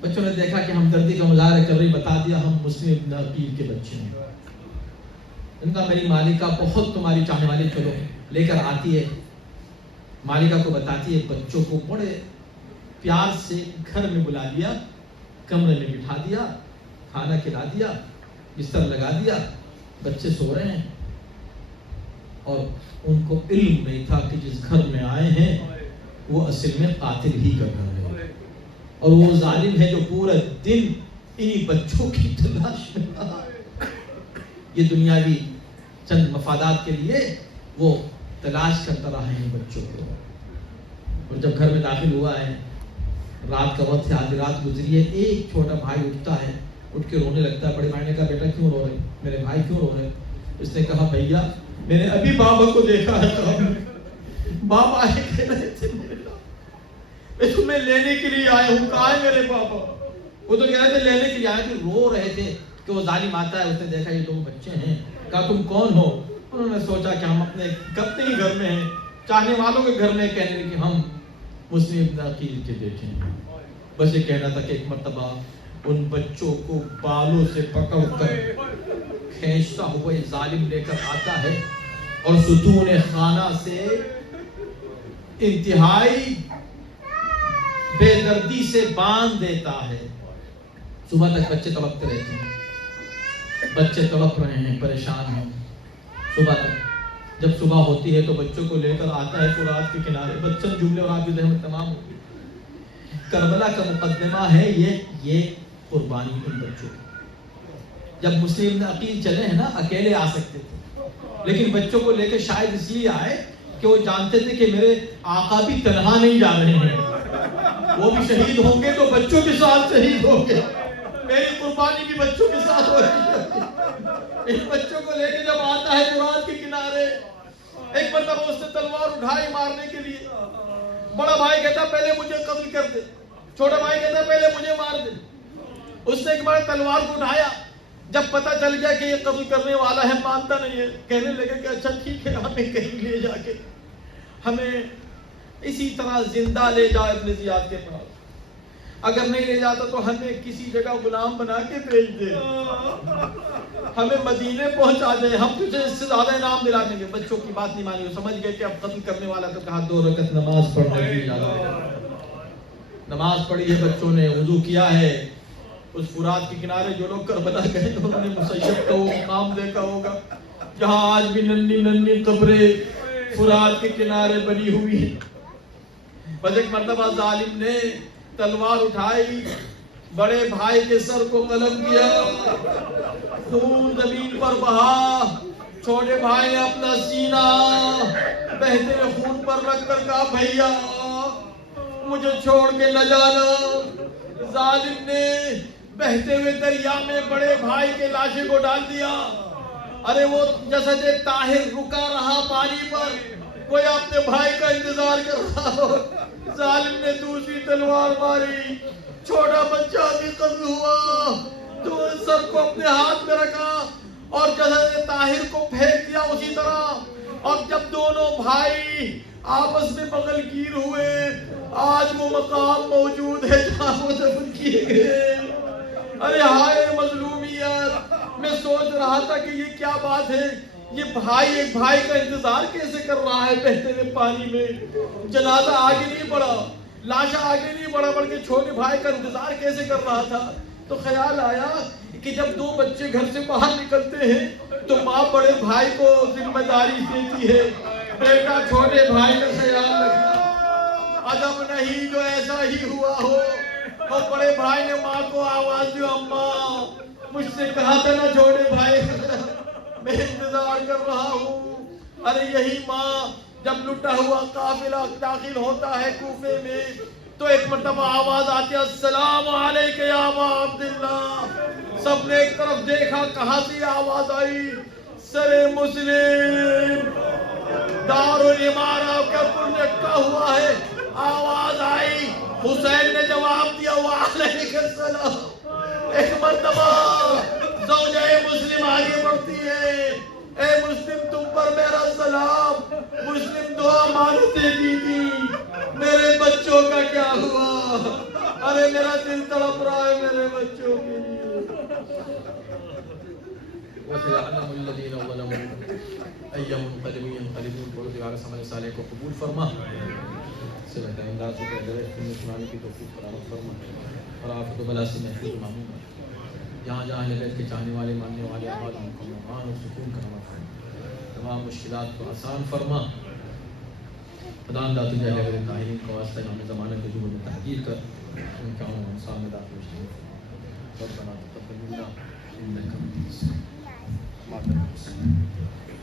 بچوں نے دیکھا کہ ہمدردی کا مظاہرہ کر رہی، بتا دیا ہم مسلم بن عقیل کے بچے ہیں۔ ان کا میری مالکہ بہت تمہاری چاہنے والی، چلو لے کر آتی ہے، مالکہ کو بتاتی ہے، بچوں کو بڑے پیار سے گھر میں بلا لیا، کمرے میں بٹھا دیا، کھانا کھلا دیا، بستر لگا دیا، بچے سو رہے ہیں، اور ان کو علم نہیں تھا کہ جس گھر میں آئے ہیں وہ اصل میں قاتل ہی کا گھر ہے، اور وہ ظالم ہے جو پورا دن انہی بچوں کی تلاش میں رہا۔ یہ دنیاوی چند مفادات کے لیے وہ تلاش کرتا رہا ہے بچوں کو، اور جب گھر میں داخل ہوا ہے، رات کا وقت ہے، آدھی رات گزری ہے، ایک چھوٹا بھائی اٹھتا ہے، اٹھ کے رونے لگتا ہے۔ بڑے بھائی نے کہا، بیٹا کیوں رو رہے، میرے بھائی کیوں رو رہے؟ اس نے کہا، بھیا میں نے ابھی بابا کو دیکھا ہے، بابا آئے کہہ رہے تھے میں تمہیں لینے کے لیے آیا ہوں، کہاں ہے میرے پاپا؟ وہ تو کہہ رہے تھے لینے کے لیے آئے تھے، رو رہے تھے کہ وہ ظالم آتا ہے، اس نے دیکھا یہ 2 بچے ہیں، کہا تم کون ہو؟ انہوں نے سوچا کہ ہم اپنے ہی گھر میں ہیں، چاہنے والوں کے گھر میں، کہنے لگے کہ ہم مسلم ابن عقیل کے بیٹے ہیں۔ بس یہ کہنا تھا کہ ایک مرتبہ ان بچوں کو بالوں سے پکڑ کر کھینچتا ہوا یہ ظالم لے کر آتا ہے اور ستون خانہ سے انتہائی بے دردی سے باندھ دیتا ہے۔ صبح تک بچے تڑپتے رہتے ہیں، بچے تڑپ رہے ہیں، پریشان ہیں صبح تک۔ جب صبح ہوتی ہے تو بچوں کو لے کر آتا ہے فرات کے کنارے، بچن جملے اور آپ ذہن میں تمام ہوتی ہے۔ کربلا کا مقدمہ ہے یہ قربانی ان بچوں کی۔ جب مسلم عقیل چلے ہیں نا، اکیلے آ سکتے تھے، لیکن بچوں کو لے کے شاید اس لیے آئے کہ وہ جانتے تھے کہ میرے آقا بھی تنہا نہیں جا رہے ہیں، وہ بھی شہید ہوں گے تو بچوں کے ساتھ شہید ہوں گے، میری قربانی بھی بچوں کے ساتھ ہو رہی ہے۔ ان بچوں کو لے کے جب آتا ہے فرات کے کنارے، ایک مرتبہ اس نے تلوار اٹھائی مارنے کے لیے، بڑا بھائی کہتا پہلے مجھے قتل کر دے، چھوٹا بھائی کہتا پہلے مجھے مار دے۔ اس نے ایک بار تلوار کو اٹھایا، جب پتہ چل گیا کہ یہ قتل کرنے والا ہے، مانتا نہیں ہے، کہنے لگے کہ اچھا ٹھیک ہے، ہمیں کہیں لے جا کے ہمیں اسی طرح زندہ لے جا ابن زیاد کے پاس، اگر نہیں لے جاتا تو ہمیں کسی جگہ غلام بنا کے بھیج دے، ہمیں مدینے پہنچا دے، ہم تجھے اس سے زیادہ انعام دلا دیں گے۔ بچوں کی بات نہیں مانی، وہ سمجھ گئے کہ اب قتل کرنے والا، تو کہا 2 رکعت نماز پڑھنے کی اجازت۔ نماز پڑھی ہے بچوں نے، وضو کیا ہے۔ اس فرات کے کنارے جو لوگ کربلا گئے تو انہوں نے مسیب کا وہ مقام دیکھا ہوگا جہاں آج بھی ننھی ننھی قبریں فرات کے کنارے بنی ہوئی ہیں۔ بس ایک مرتبہ ظالم نے تلوار اٹھائی، بڑے بھائی کے سر کو قلم کیا، خون زمین پر بہا، چھوٹے بھائی نے اپنا سینہ بہتے ہوئے خون پر رکھ کر کہا بھیا مجھے چھوڑ کے نہ جانا۔ ظالم نے بہتے ہوئے دریا میں بڑے بھائی کے لاشے کو ڈال دیا۔ ارے وہ جسد طاہر رکا رہا پانی پر، کوئی اپنے بھائی کا انتظار کر رہا ہو۔ ظالم نے دوسری تلوار ماری، چھوٹا بچہ بھی قتل ہوا، تو سر کو اپنے ہاتھ میں رکھا اور جسد طاہر کو پھینک دیا اسی طرح۔ اور جب دونوں بھائی آپس میں بغل گیر ہوئے، آج وہ مقام موجود ہے جہاں وہ دفن کیے گئے۔ ارے ہائے مظلومیت! میں سوچ رہا تھا کہ یہ کیا بات ہے، یہ بھائی ایک بھائی کا انتظار کیسے کر رہا ہے بہتے ہوئے پانی میں؟ جنازہ آگے نہیں بڑھا، لاشا آگے نہیں بڑھا، بلکہ چھوٹے بھائی کا انتظار کیسے کر رہا تھا؟ تو خیال آیا کہ جب 2 بچے گھر سے باہر نکلتے ہیں تو ماں بڑے بھائی کو ذمہ داری دیتی ہے، بیٹا چھوٹے بھائی کا خیال رکھنا۔ عجب نہیں جو ایسا ہی ہوا ہو۔ اور بڑے بھائی نے ماں کو آواز دی، اماں مجھ سے کہا تھا نا چھوٹے بھائی میں انتظار کر رہا ہوں۔ ارے یہی ماں جب لٹا ہوا قافلہ داخل ہوتا ہے کوفے میں تو ایک مرتبہ آواز آتی ہے السلام علیکم یا ابا عبداللہ۔ سب نے ایک طرف دیکھا، کہاں سے آواز آئی؟ سر مسلم دار الامارہ کا پر لٹکا ہوا ہے، آواز آئی، حسین نے جواب دیا وعلیکم السلام۔ ایک مرتبہ زوجہ مسلم آگے بڑھتی ہے، اے مسلم تم پر میرا سلام، مسلم دعا مانتے دی تھی، میرے بچوں کا کیا ہوا؟ ارے میرا دل تڑپ رہا ہے میرے بچوں کے لیے۔ وَسَيَعْلَمُ الَّذِينَ ظَلَمُوا أَيَّ مُنقَلِبٍ يَنقَلِبُونَ۔ پروردگار سمجھ صالح کو قبول فرما، صلح امداد سے سنانے کی توفیق فراہم فرما، اور آفت و بلا سے محفوظ و معمون فرما۔ جہاں جہاں اہل بیت کے چاہنے والے ماننے والے احوال کو امان اور سکون کا نعمت فرما، تمام مشکلات کو آسان فرما۔ خدا ذات جلالہ کے طاہرین کو واسطہ امام زمانہ کے ظہور میں تحقیر کر ان کا انصاف میں داخل ربنا تقبل منا انک انت السمیع العلیم۔